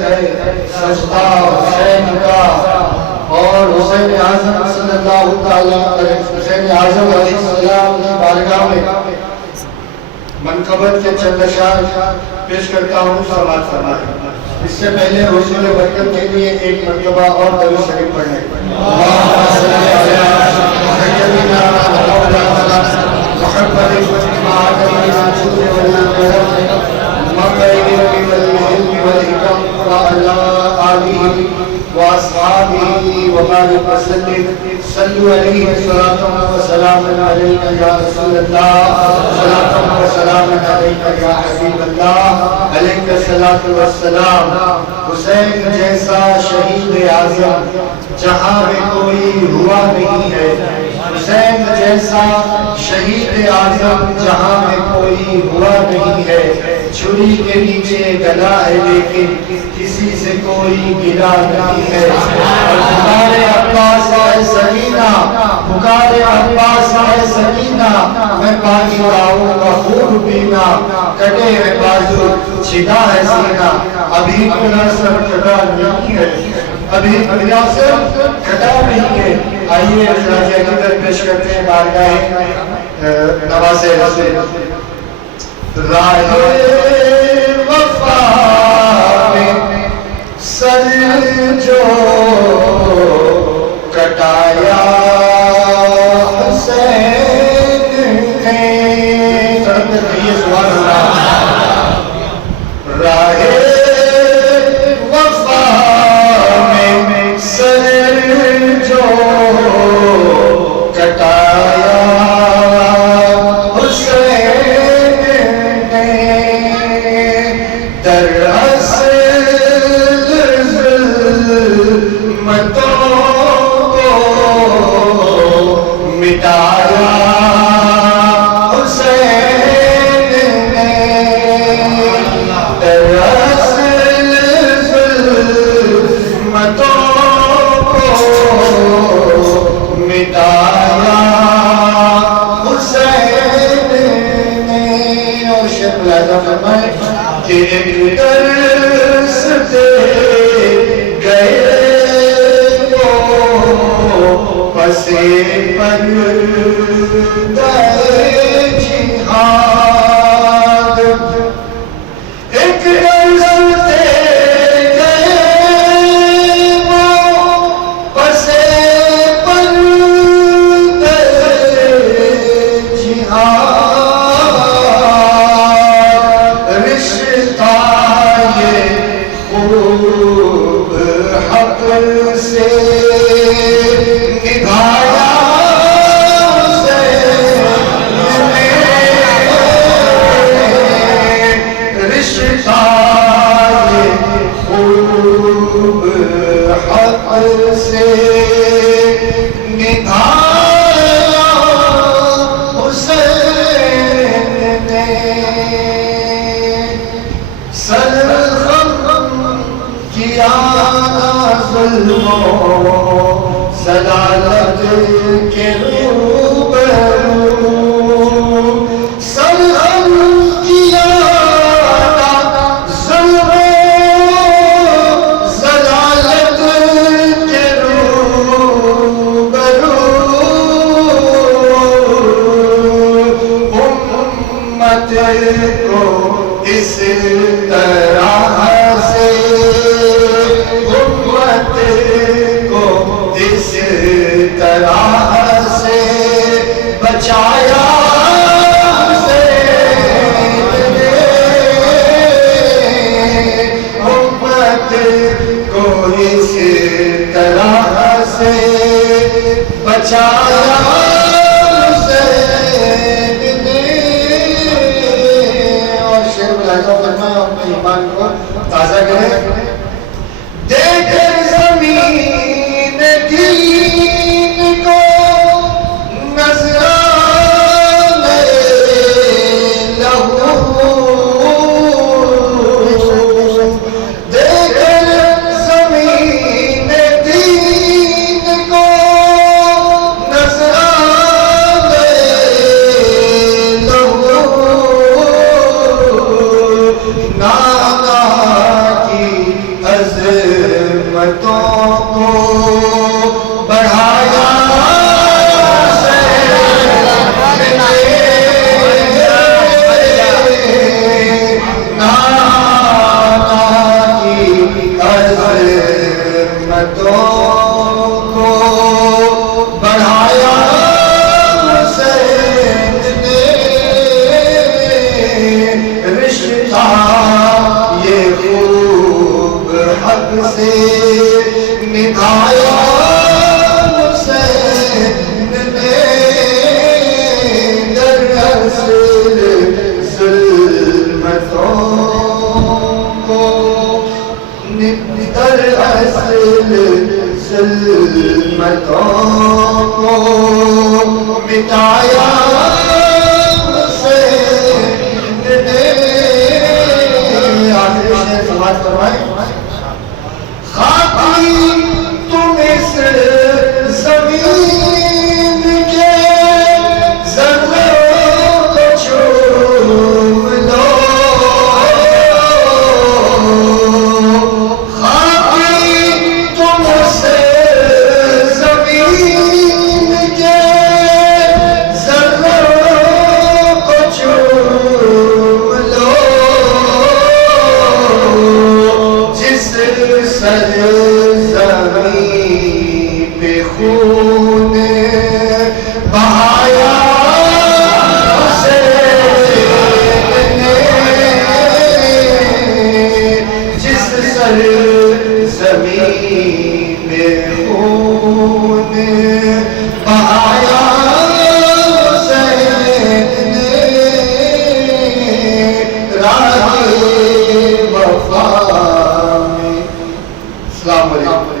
ہے سجدہ حسین کا، اور حسین اعظم صلی اللہ تعالیٰ حسین اعظم علیہ السلام کی بارگاہ میں منقبت کے چند اشعار پیش کرتا ہوں، سماعت فرمائیں۔ اس سے پہلے حصول برکت کے لیے ایک مرتبہ اور درود شریف پڑھیں۔ وَأَصْحَابِهِ وَبَارِكْ وَسَلِّمْ صلوا علیہ صلاۃ و سلام علیک یا رسول اللہ، صلاۃ و سلام علیک یا حبیب اللہ، علیک الصلاۃ والسلام۔ حسین جیسا شہید اعظم جہاں میں کوئی ہوا نہیں ہے، حسین جیسا شہید اعظم جہاں میں کوئی ہوا نہیں ہے، چھری کے نیچے گلا ہے لیکن کسی سے کوئی گلا نہیں ہے، پکارے عباس اے سکینہ، پکارے عباس اے سکینہ، میں پانی لاؤں گا خون پینا، کٹے ہے بازو چھدا ہے سینہ، ابھی مناصر کٹا نہیں ہے، ابھی مناصر کٹا نہیں ہے۔ آئیے راجہ کی در پیش کرتے ہیں بارگاہ نواز رسول۔ راہ وفا میں سر جو کٹایا حسین نے، راہ وفا میں سر جو کٹایا حسین نے، در اصل ظلمتوں کو مٹایا حسین نے، در اصل ظلمتوں کو مٹایا حسین نے۔ اور شیخ ملاحظہ فرمائے کہ ایک درس دے گئے وہ پسِ پردہ جہاد، ایک درس دے گئے وہ پسِ پردہ جہاد، رشتہ یہ خوب حق سے نبھایا حسین نے، رشتہ یہ خوب حق سے نبھایا حسین نے، سرخم کیا ظلم و ضلالت کے روبرو، سرخم کیا ظلم و ضلالت کے روبرو، امت کو اس طرح سے، امت کو اس طرح سے بچایا حسین نے، امت کو اس طرح سے بچایا حسین نے۔ اور شعر ملاحظہ فرمائے اور اپنے ایمان کو تازہ کریں۔ دیکھ زمین دین کو نذرانے لہو، دیکھ زمین دین کو نذرانے لہو، نانا کی عظمتوں کو بڑھایا سے نبھایا حسین نے در اصل ظلمتوں کو در اصل ظلمتوں کو مٹایا حسین نے آخری شعر سماعت فرمائیں خاکی تم اس زمین کے ذروں کو چوم لو خاکی تم اس زمین کے ذروں کو چوم لو جس زمین پہ خون بہایا حسین نے جس زمین پہ خون بہایا حسین نے راہ وفا السلام علیکم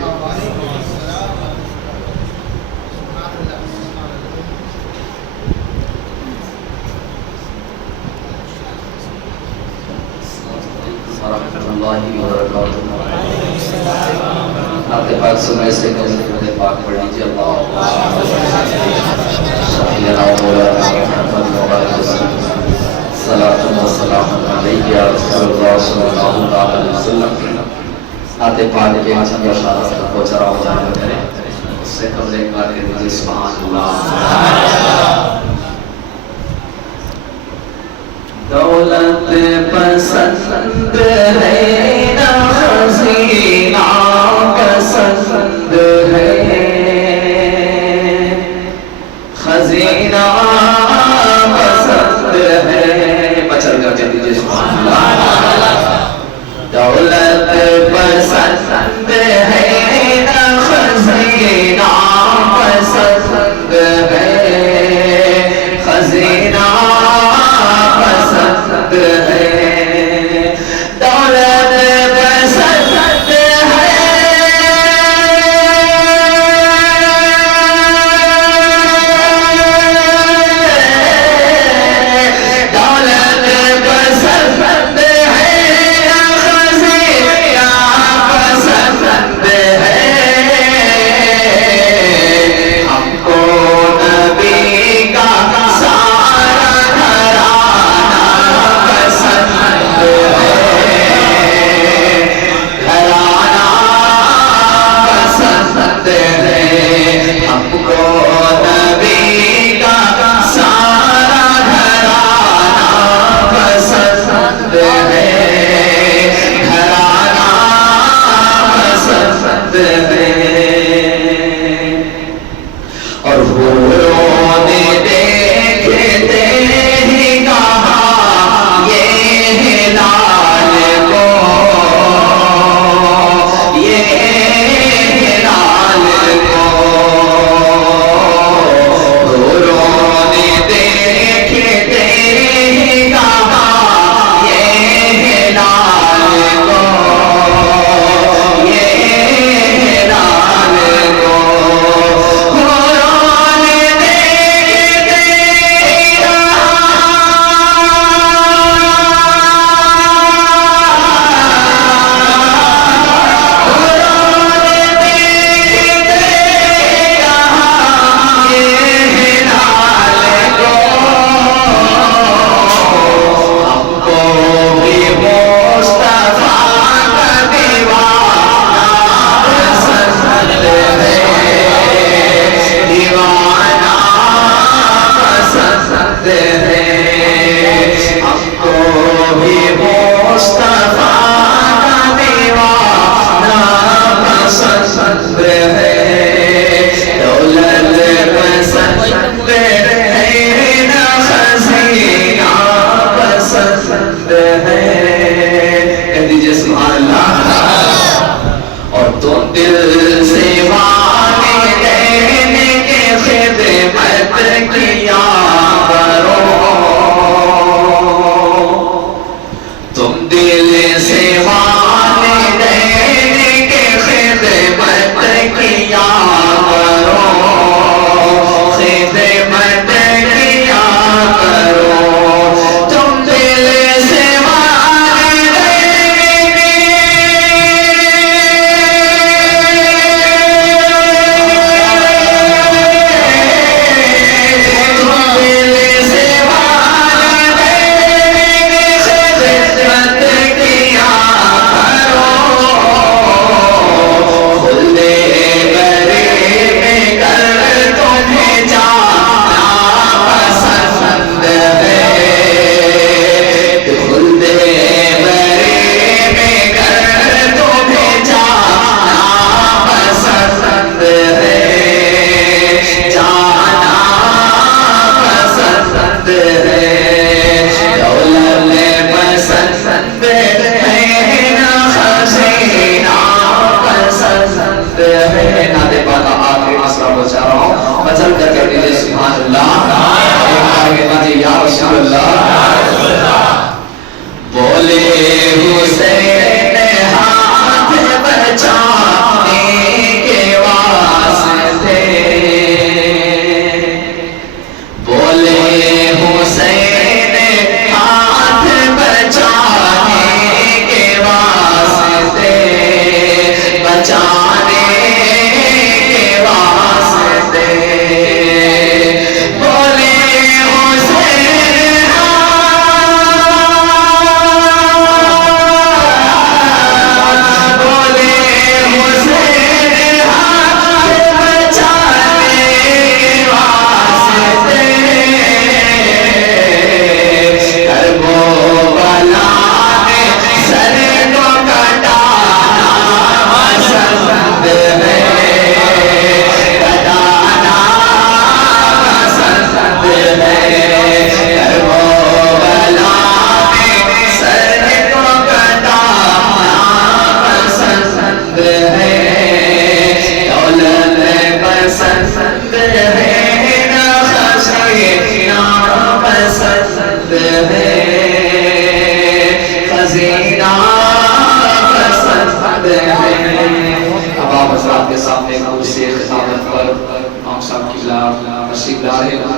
ورحمۃ اللہ وبرکاتہ نعت پاک سننے سے قبل پاک پڑھ لیجیے اللہ شفیعنا و مولانا محمد وسلم صلاۃ و سلام علیہ یا رسول اللہ صلی اللہ علیہ وسلم نعت پاک کے چند اشارات کو چرا ہو جانے کریں اس سے قبل ایک بار کہہ دیجیے سبحان اللہ دولت پسند ہے نہ خزینہ پسند ہے خزینہ پسند ہے بچر کر کے دیجیے سبحان اللہ دولت پسند ہے نہ خزینہ پسند ہے خزینہ پسند ہے دولت پسند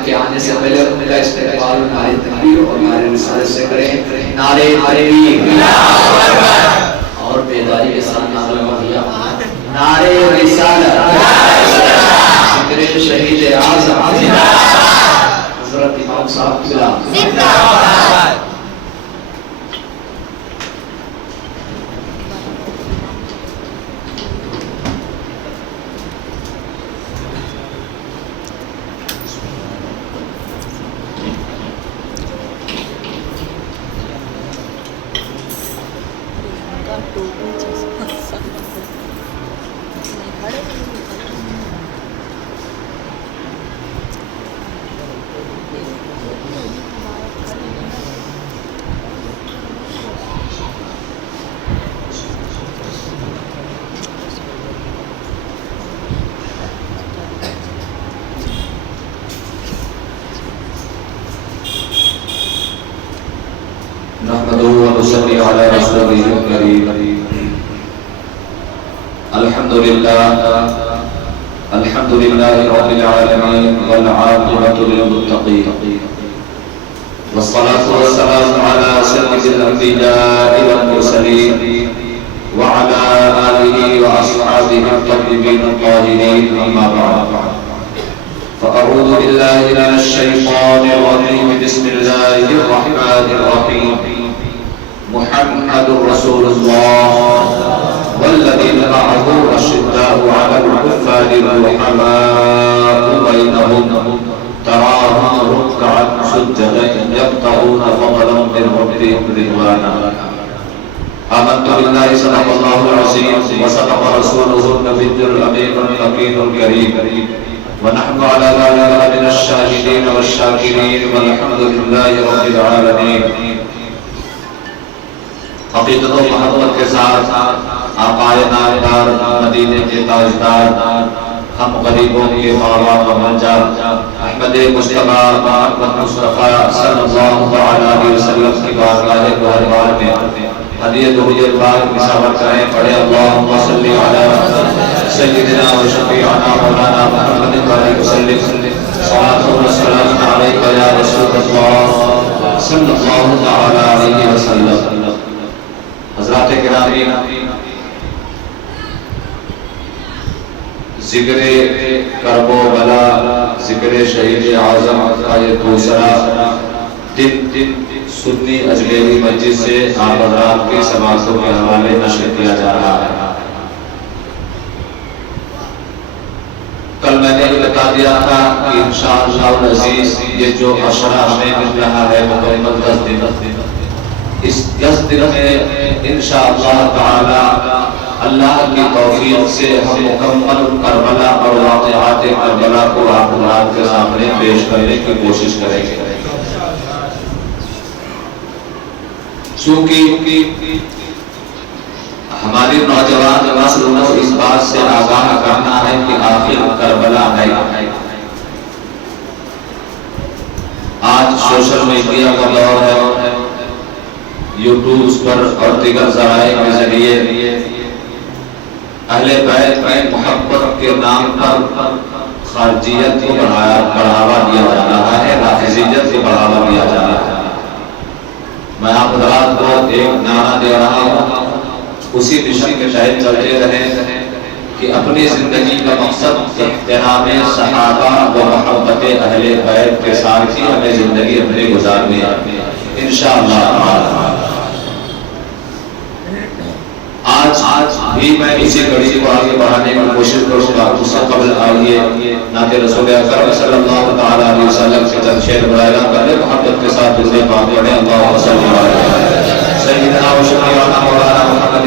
کے آنے سے پہلے ان کا استقبال ہماری تکبیر اور ہماری رسالت سے کریں. نعرے تکبیر اور بیداری کے ساتھ نعرہ مرحبا. نعرے رسالت، ذکر شہید اعظم حضرت امام صاحب زندہ باد. نحمده ونصلي على رسوله الكريم. الحمد لله رب العالمين والعاقبة للمتقين والصلاة والسلام على سيد الأنبياء والمرسلين وعلى آله وأصحابه الطيبين الطاهرين. أما بعد فأعوذ بالله من الشيطان الرجيم. بسم الله الرحمن الرحيم. محمد رسول الله والذين معه أشداء على الكفار رحماء بينهم تراهم ركعا سجدا يبتغون فضلا من ربهم رضوانا. آمنت بالله صدق الله العظيم وصدق رسوله النبي الأمين المكين الكريم ونحن على ذلك من الشاهدين والشاكرين والحمد لله رب العالمين. حقیقت و محبت کے ساتھ آقائے نامدار مدینے کے تاجدار ہم غریبوں کے بابا و منجا احمد مصطفیٰ محمد مصطفیٰ صلی اللہ علیہ وسلم کی بارگاہ گہربار میں ہدیہ درود پاک نثار کریں. پڑھے اللہم صلی علی سیدنا و شفیعنا مولانا محمد علیہ وسلم. صلاۃ و سلام علیک یا رسول اللہ صلی اللہ علیہ وسلم. حضرات گرامی، ذکر کرب و بلا، ذکر شہید اعظم کا یہ دوسرا دن سنی اجمیری مسجد سے آپ حضرات کی سماعتوں کے حوالے نشر کیا جا رہا ہے. کل میں نے بتا دیا تھا کہ انشاءاللہ العزیز یہ جو عشرہ ہمیں مل رہا ہے مکمل 10 دن، اس 10 دن میں انشاءاللہ تعالی اللہ کی توفیق سے ہم مکمل کربلا اور واقعات کربلا کو آپ حضرات کے سامنے پیش کرنے کی کوشش کریں گے. چونکہ ہماری نوجوان نسل کو اس بات سے آگاہ کرنا ہے کہ آخر کربلا ہے. آج سوشل میڈیا کا دور ہے، یوٹیوب پر اور دیگر ذرائع کے ذریعے اہل بیت میں محبت کے نام پر خارجیت کو بڑھاوا دیا جا رہا ہے، رافضیت کو بڑھاوا دیا جا رہا ہے. میں آپ حضرات کو ایک نعرہ دے رہا ہوں، اسی مشن کے تحت چلتے رہیں کہ اپنی زندگی کا مقصد احترام صحابہ و محبت اہل بیت کے ساتھ ہی ہمیں زندگی اپنی گزارنی ہے انشاءاللہ. آج بھی میں اسی کڑی کو آگے بڑھانے کی کوشش کروں گا. اس سے قبل آئیے نعت رسول اکرم صلی اللہ علیہ وسلم کے چند شعر مراجعہ کریں، محبت کے ساتھ درود پاک پڑھیں. اللہم صلی علی سیدنا و شفیعنا مولانا محمد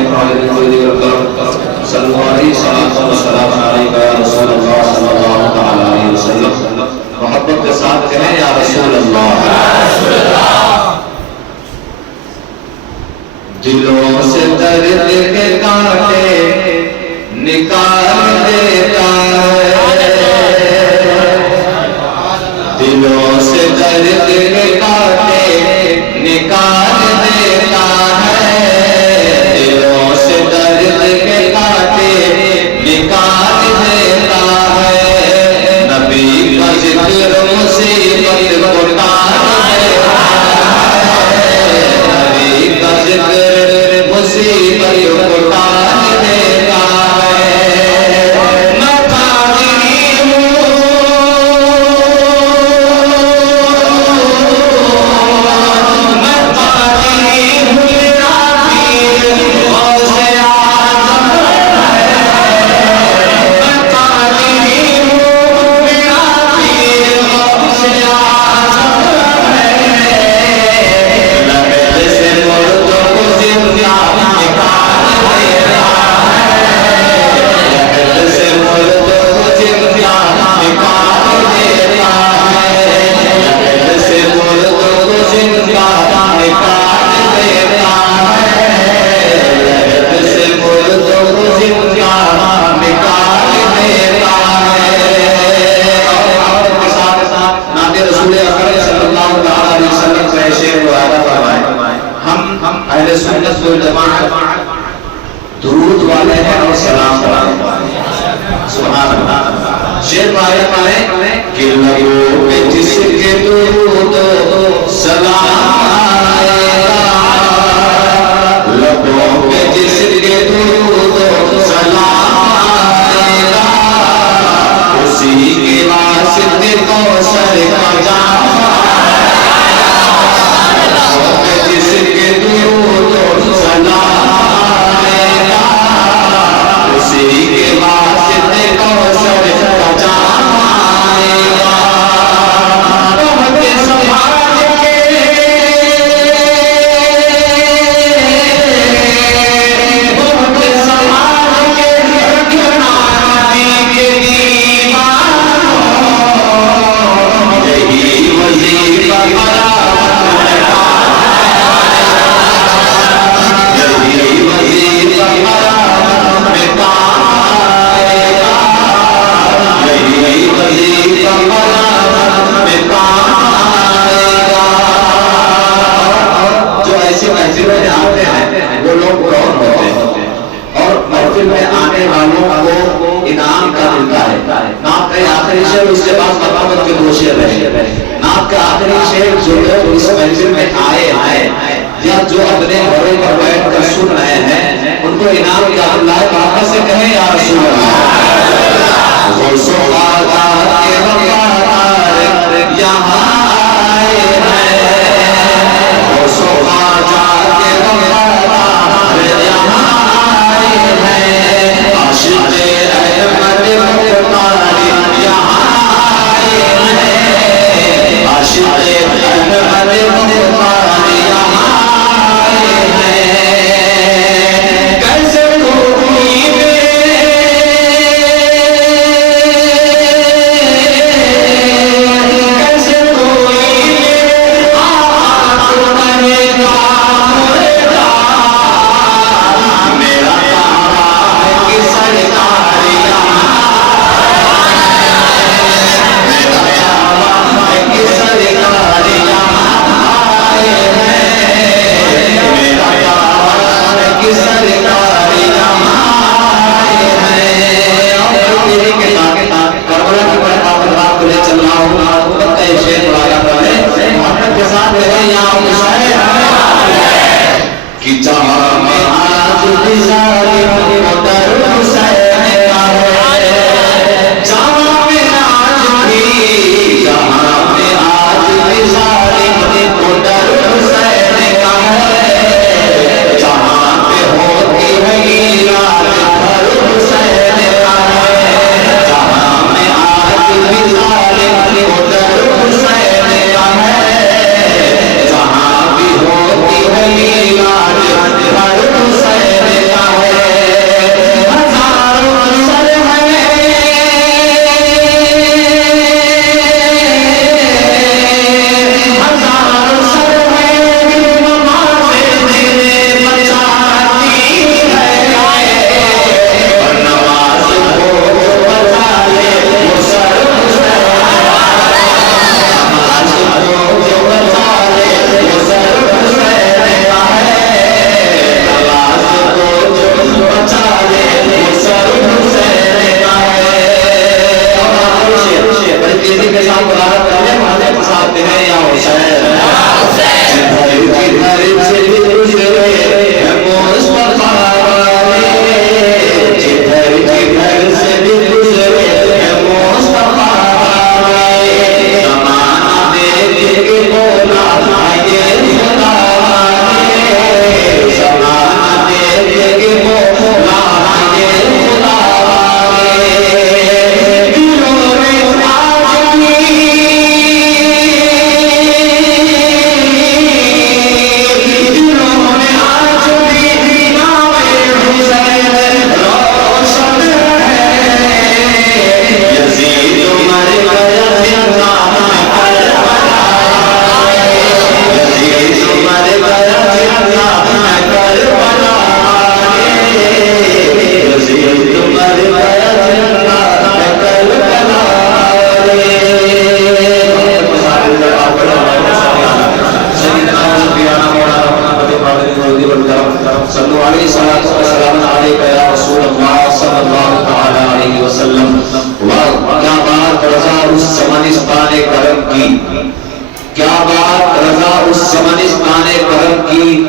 صلی اللہ علیہ وسلم یا رسول اللہ صلی اللہ علیہ وسلم. محبت کے ساتھ کہیں یا رسول اللہ. دلوں سے درد کے کانٹے نکال دیتا ہے، دلوں سے درد کے کانٹے نکال دیتا ہے، دلوں سے درد کے کانٹے نکال دیتا ہے. نبی کا ذکر مصیبت سبحان اللہ. شیر پائے کہ لبوں پہ جس کے درود و سلام آئے گا، لبوں پہ جس کے درود و سلام آئے گا، اسی کے واسطے کوثر کا جام آئے گا، لبوں پہ جس کے درود و سلام آئے گا، اسی کے واسطے کوثر کا جام آئے گا. بہت سنبھال کے بہت سنبھال کے رکھنا نبی کے دیوانوں، یہی وظیفہ یہی وظیفہ میں کام آئے گا، یہی وظیفہ میں کام آئے گا. جو ایسی محفلوں میں آتے ہیں وہ لوگ کون ہوتے ہیں اور محفل میں آنے والوں کو انعام کا ملتا ہے. نعت کا آخری شعر اس کے بعد مرحبت کے دو شعر رہے. نعت کا آخری شعر جو ہے اس محفل میں آئے ہیں یا جو اپنے گھروں پر بیٹھ کر سن رہے ہیں ان کو انعام کا اللہ محبت سے کہیں یا رسول اللہ. غوث و خواجہ کے وفادار یہاں آئے ہیں، غوث و خواجہ کے وفادار یہاں آئے ہیں، عاشق احمد مختار یہاں آئے ہیں، عاشق احمد مختار یہاں آئے ہیں. کیسے کوئی کیسے کی، کیا بات رضا اس زمانستان کرم کی،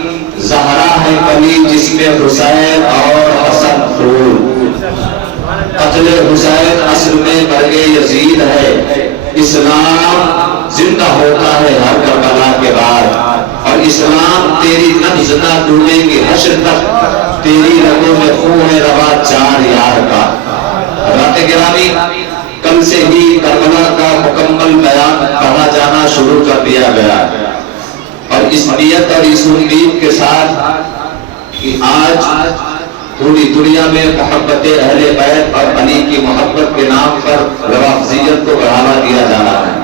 زہرا ہے کلی جس میں حسین اور حسن پھول، قتل حسین اصل میں مرگ یزید ہے، اسلام زندہ ہوتا ہے ہر کربلا کے بعد، اور اسلام تیری نبض نہ ڈوبیں گے حشر تک، تیری رگوں میں خون روا چار یار کا۔ حضرات گرامی، کل سے ہی کربلا کا مکمل بیان پڑھا جانا شروع کر دیا گیا ہے، اور اس نیت اور اس امید کے ساتھ کہ آج پوری دنیا میں محبت اہل بیت اور علی کی محبت کے نام پر روافضیت کو بڑھاوا دیا جا رہا ہے۔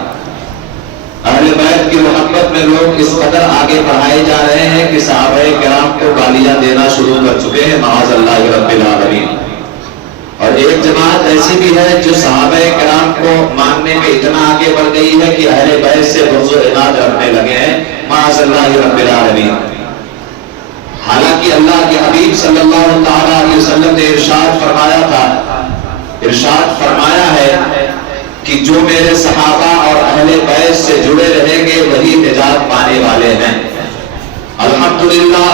اہل بیت کی محبت میں لوگ اس قدر آگے بڑھائے جا رہے ہیں کہ صحابہ کرام کو گالیاں دینا شروع کر چکے ہیں، معاذ اللہ رب العالمین۔ اور ایک جماعت ایسی بھی ہے جو صحابہ کرام کو ماننے میں اتنا آگے بڑھ گئی ہے کہ اہل بیت سے بغض و عناد رکھنے لگے ہیں، معاذ اللہ رب العالمین۔ حالانکہ اللہ کے حبیب صلی اللہ تعالیٰ علیہ وسلم نے ارشاد فرمایا تھا، ارشاد فرمایا ہے کہ جو میرے صحابہ اور اہل بیت سے جڑے رہیں گے وہی نجات پانے والے ہیں۔ الحمدللہ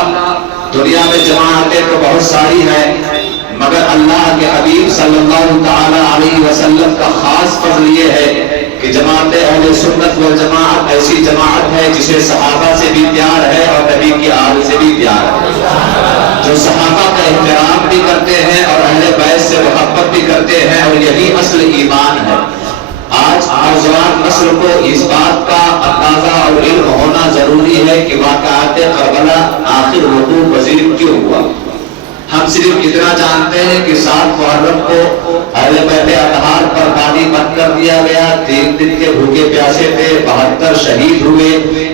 دنیا میں جماعتیں تو بہت ساری ہیں، مگر اللہ کے حبیب صلی اللہ تعالیٰ علیہ وسلم کا خاص فضل یہ ہے کہ جماعت اہل سنت والجماعت ایسی جماعت ہے جسے صحابہ سے بھی پیار ہے اور نبی کی آل سے بھی پیار ہے، جو صحابہ کا احترام بھی کرتے ہیں اور اہل بیت سے محبت بھی کرتے ہیں، اور یہی اصل ایمان ہے۔ آج نوجوان نسل کو اس بات کا اندازہ اور علم ہونا ضروری ہے کہ واقعات کربلا آخر وقوع پذیر کیوں ہوا۔ ہم صرف اتنا جانتے ہیں کہ 7 محرم کو اہل بیت اطہار پر پانی بند کر دیا گیا، 3 دن کے بھوکے پیاسے تھے، 72 شہید ہوئے،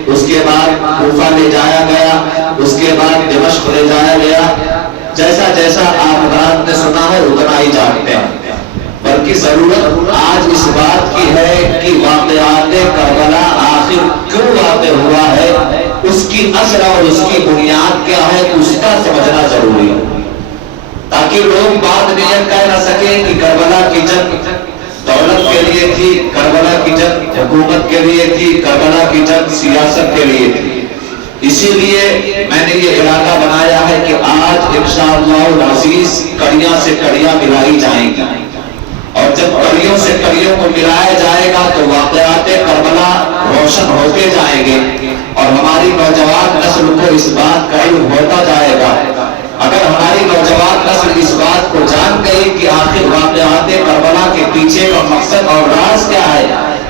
اس کے بعد کوفہ لے جایا گیا، اس کے بعد دمشق لے جایا گیا۔ جیسا جیسا آپ حضرات نے سنا ہے اتنا ہی جانتے ہیں، بلکہ ضرورت آج اس بات کی ہے کہ واقعات کربلا آخر کیوں واقع ہوا ہے، اس کی اصل اور اس کی بنیاد کیا ہے، اس کا سمجھنا ضروری ہے، تاکہ لوگ بعد میں یہ کہہ نہ سکیں کہ کربلا کی جنگ دولت کے لیے تھی، کربلا کی جنگ حکومت کے لیے تھی، کربلا کی جنگ سیاست کے لیے تھی۔ اسی لیے میں نے یہ ارادہ بنایا ہے کہ آج انشاءاللہ العزیز کڑیاں سے کڑیاں ملائی جائیں گی، اور جب کڑیوں سے کڑیوں کو ملایا جائے گا تو واقعات کربلا روشن ہوتے جائیں گے، اور ہماری نوجوان نسل کو اس بات کا علم ہوتا جائے گا۔ اگر ہماری نوجوان نسل اس بات کو جان گئی کہ آخر واقعات کربلا کے پیچھے کا مقصد اور راز کیا ہے،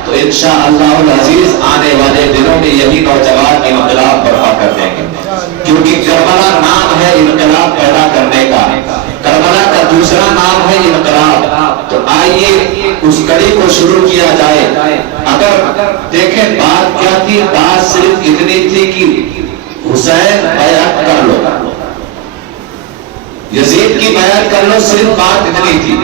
تو انشاءاللہ العزیز آنے والے دنوں میں یہی نوجوان انقلاب برپا کر دیں گے، کیونکہ کربلا نام ہے انقلاب پیدا کرنے کا، کربلا کا دوسرا نام ہے انقلاب۔ تو آئیے اس کڑی کو شروع کیا جائے۔ اگر دیکھیں بات کیا تھی، بات صرف اتنی تھی کہ حسین بیعت کر لو، یزید کی بیعت کر لو، صرف بات اتنی تھی،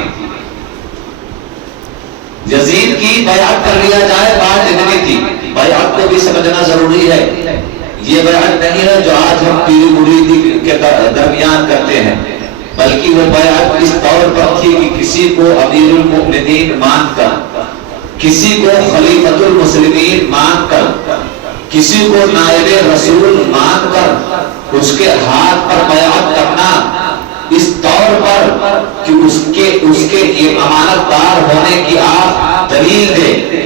یزید کی بیعت کر لیا جائے، بات اتنی تھی۔ بیعت کو بھی سمجھنا ضروری ہے، یہ بیعت نہیں ہے جو آج ہم پیری مریدی کے درمیان کرتے ہیں، بلکہ وہ بیعت اس طور پر تھی کہ کسی کو امیر المؤمنین مان کر، کسی کو خلیفۃ المسلمین مان کر، کسی کو نائب رسول مان کر اس کے ہاتھ پر بیعت کرنا، اس طور پر کہ اس کے امانت دار ہونے کی آپ دلیل دے،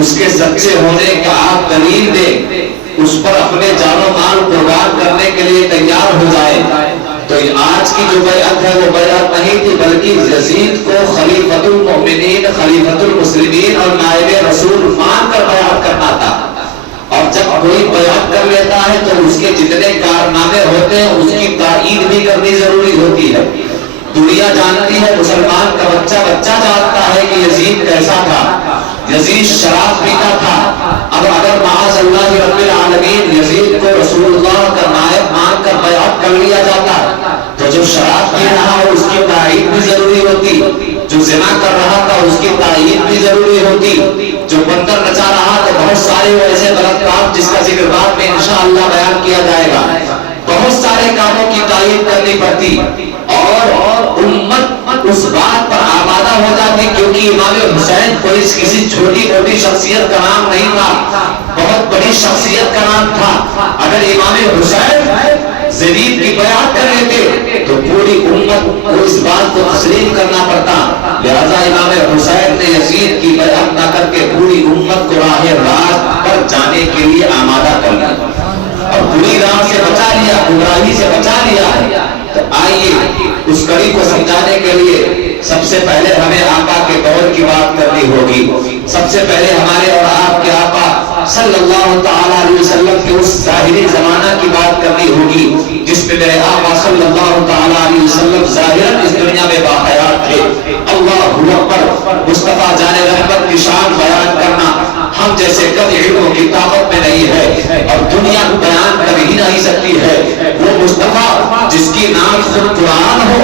اس کے سچے ہونے کا آپ دلیل دے، اس پر اپنے جان و مال قربان کرنے کے لیے تیار ہو جائے۔ تو آج کی جو بیعت ہے وہ بیعت نہیں تھی، بلکہ یزید کو خلیفۃ المؤمنین، خلیفۃ المسلمین اور نائب رسول مان کر بیعت کرنا تھا۔ اور جب کوئی بیعت کر لیتا ہے تو اس کے جتنے کارنامے ہوتے ہیں اس کی تائید بھی کرنی ضروری ہوتی ہے۔ دنیا جانتی ہے، مسلمان کا بچہ جانتا ہے کہ یزید کیسا تھا، یزید شراب پیتا تھا۔ اب اگر معاذ اللہ رب العالمین یزید کو رسول اللہ کا نائب مان کر بیعت کر لیا جاتا تو جو شراب پی رہا ہے اس کی تائید بھی ضروری ہوتی، جو زنا کر رہا تھا اس کی تائید بھی ضروری ہوتی، جو بندر نچا رہا تو بہت سارے ایسے غلط کام جس کا ذکر بعد میں انشاءاللہ بیان کیا جائے گا، بہت سارے کاموں کی تائید کرنی پڑتی، اور امت اس بات پر آمادہ ہو جاتی، کیونکہ کہ امام حسین کوئی کسی چھوٹی موٹی شخصیت کا نام نہیں تھا، بہت بڑی شخصیت کا نام تھا۔ اگر امام حسین زید کی بیعت کر لیتے تو پوری امت کو اس بات کو تسلیم کرنا پڑتا، لہذا امام حسین نے یزید کی بیعت نہ کر کے پوری امت کو راہ راست پر جانے کے لیے آمادہ کر لیا اور بری راہ سے بچا لیا، گمراہی سے بچا لیا۔ تو آئیے اس کڑی کو سمجھانے کے لیے سب سے پہلے ہمیں آقا کے دور کی بات کرنی ہوگی۔ سب سے پہلے ہمارے اور آپ کے آقا صلی اللہ تعالی علیہ وسلم کے اس ظاہری زمانہ کی بات کرنی ہوگی جس میں میرے آقا صلی اللہ تعالی علیہ وسلم ظاہراً اس دنیا میں باحیات تھے۔ اللہ اکبر، مصطفیٰ جان رحمت کی شان بیان کرنا ہم جیسے کبھی علموں کی طاقت میں نہیں ہے اور دنیا بیان کر ہی نہیں سکتی ہے۔ وہ مصطفیٰ جس کی نام خود قرآن ہو،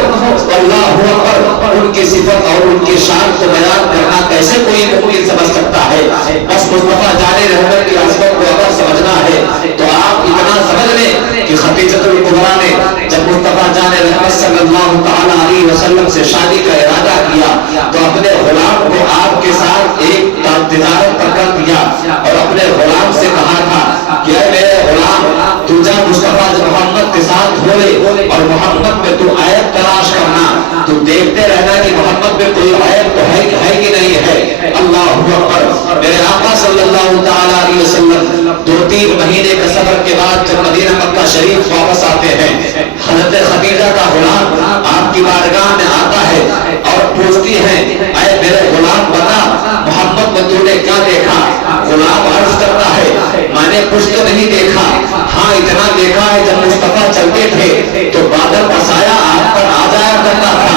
اللہ اکبر، ان کی صفت اور ان کی شان کو بیان کرنا کیسے کوئی ممکن سمجھ سکتا ہے؟ بس مصطفیٰ جان رحمت کی عظمت کو اگر سمجھنا ہے تو آپ اتنا سمجھ لیں کہ خدیجہ الکبریٰ نے جب مصطفیٰ جان رحمت صلی اللہ تعالی علیہ وسلم سے شادی کا ارادہ کیا تو اپنے غلام کو آپ کے ساتھ ایک تجارت پر کر دیا اور اپنے غلام سے کہا تھا کہ اے میرے غلام، تو جا مصطفیٰ محمد کے ساتھ ہو لے اور محمد میں تو عیب تلاش کرنا، تو دیکھتے رہنا کہ محمد میں کوئی عیب تو ہے کہ نہیں ہے۔ اللہ اکبر، میرے آقا صلی اللہ تعالی علیہ وسلم 2-3 مہینے کے سفر کے بعد جب مدینہ مکہ شریف واپس آتے ہیں، حضرت خدیجہ کا غلام آپ کی بارگاہ میں آتا ہے اور پوچھتی ہے اے میرے غلام بتا محمد میں تو نے کیا دیکھا؟ غلام عرض کرتا ہے میں نے کچھ تو نہیں دیکھا، ہاں اتنا دیکھا ہے جب مصطفیٰ چلتے تھے تو بادل کا سایہ آپ پر آ جایا کرتا تھا۔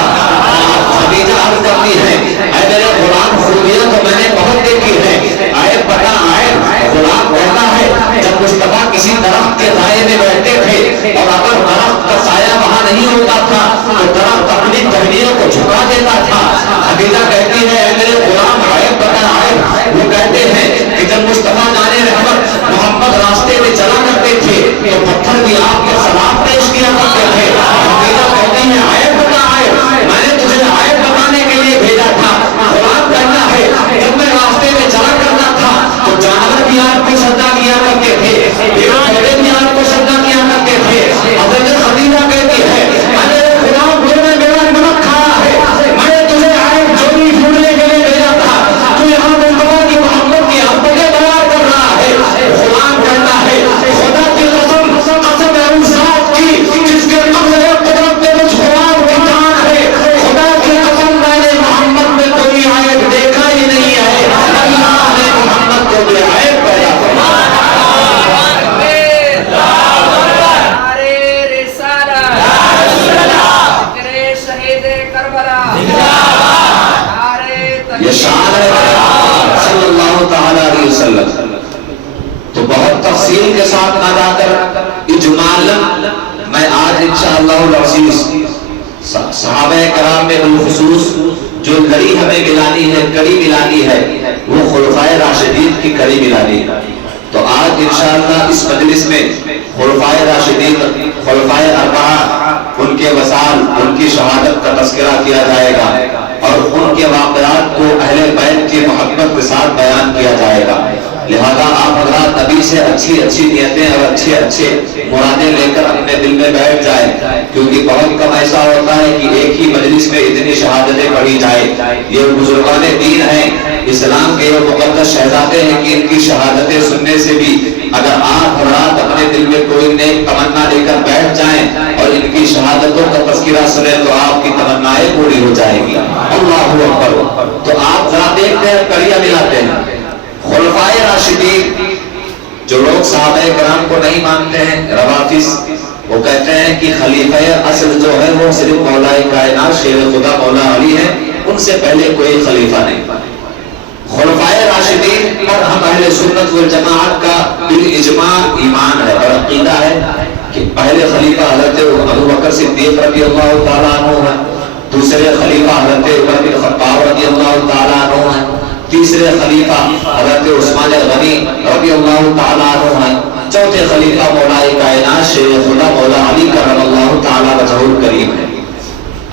خدیجہ عرض کرتی ہے اے میرے غلام خوبیاں تو میں نے بہت دیکھی ہے، آئے پتا آئے۔ غلام کہتا ہے جب مصطفیٰ کسی درخت کے سائے میں بیٹھتے تھے اور اگر درخت کا سایہ وہاں نہیں ہوتا تھا تو درخت اپنی ٹہنیوں کو جھکا دیتا تھا۔ خدیجہ کہتی ہے اے میرے غلام آئے پتا آئے۔ وہ کہتے ہیں کہ جب مصطفیٰ جان رحمت محمد راستے میں چلا کرتے تھے تو پتھر بھی آپ کے سلام پیش کیا کرتے تھے۔ خدیجہ کہتی ہے آئے پتا آئے، میں نے تجھے آئے بتانے کے لیے بھیجا تھا۔ غلام کہتا ہے جب میں راستے میں چلا کرتا تھا تو جانور بھی آپ کو سجدہ کیا کرتے تھے، بھیڑیں بھی آپ کو سجدہ کیا کرتے تھے۔ حضرت خدیجہ کہتی ہے ارے غلام نے میرا نمک کھایا ہے، میں نے تجھے آئے چوری ڈھونڈنے کے لیے بھیجا تھا، تو یہاں مصطفیٰ کی محمد کی حقیقت بیان کر رہا ہے۔ غلام کہتا ہے خدا کی قسم، قسم ہے اس ذات کی جس کے قبضے قدرت میں مجھ غلام کی جان ہے، خدا کی قسم میں نے محمد میں کوئی عیب دیکھا ہی نہیں ہے۔ اللہ نے محمد کو بے عیب پیدا فرمایا۔ یہ شان ہے صلی اللہ تعالی علیہ وسلم۔ تو بہت تفصیل کے ساتھ نہ جا کر اجمالاً میں آج انشاءاللہ العزیز صحابہ کرام میں بالخصوص جو لڑی ہمیں ملانی ہے، کڑی ملانی ہے، وہ خلفائے راشدین کی کڑی ملانی ہے۔ تو آج انشاءاللہ اس مجلس میں خلفائے راشدین، خلفائے اربعہ، ان کے وصال، ان کی شہادت کا تذکرہ کیا جائے گا اور ان کے واقعات کو اہل بیت کی محبت کے ساتھ بیان کیا جائے گا۔ لہذا آپ حضرات نبی سے اچھی اچھی نیتیں اور اچھے اچھے مرادیں لے کر اپنے دل میں بیٹھ جائیں، کیونکہ بہت کم ایسا ہوتا ہے کہ ایک ہی مجلس میں اتنی شہادتیں پڑھی جائے۔ یہ بزرگان دین ہیں، اسلام کے وہ مقدس شہزادے ہیں کہ ان کی شہادتیں سننے سے بھی اگر آپ حضرات اپنے دل میں کوئی نیک تمنا لے کر بیٹھ جائیں اور ان کی شہادتوں کا تذکرہ سنیں تو آپ کی تمنائیں پوری ہو جائیں گی۔ اللہ اکبر۔ تو آپ ذرا دیکھتے ہیں، کڑیاں ملاتے ہیں۔ خلفائے راشدین، جو لوگ صحابہ کرام کو نہیں مانتے ہیں، روافض، وہ کہتے ہیں کہ خلیفہ اصل جو ہے وہ صرف مولا کائنات شیر خدا مولا علی ہے، ان سے پہلے کوئی خلیفہ نہیں۔ خلفائے راشدین پر ہم اہل سنت والجماعت کا بالاجماع ایمان ہے اور عقیدہ ہے کہ پہلے خلیفہ حضرت ابو بکر صدیق رضی اللہ تعالیٰ عنہ ہے، دوسرے خلیفہ حضرت عمر بن خطاب رضی اللہ تعالیٰ عنہ ہے، تیسرے خلیفہ حضرت عثمان غنی رضی اللہ تعالیٰ عنہ ہے، چوتھے خلیفہ مولا کائنات شیر خدا مولا علی کرم اللہ تعالیٰ وجہہ الکریم ہے۔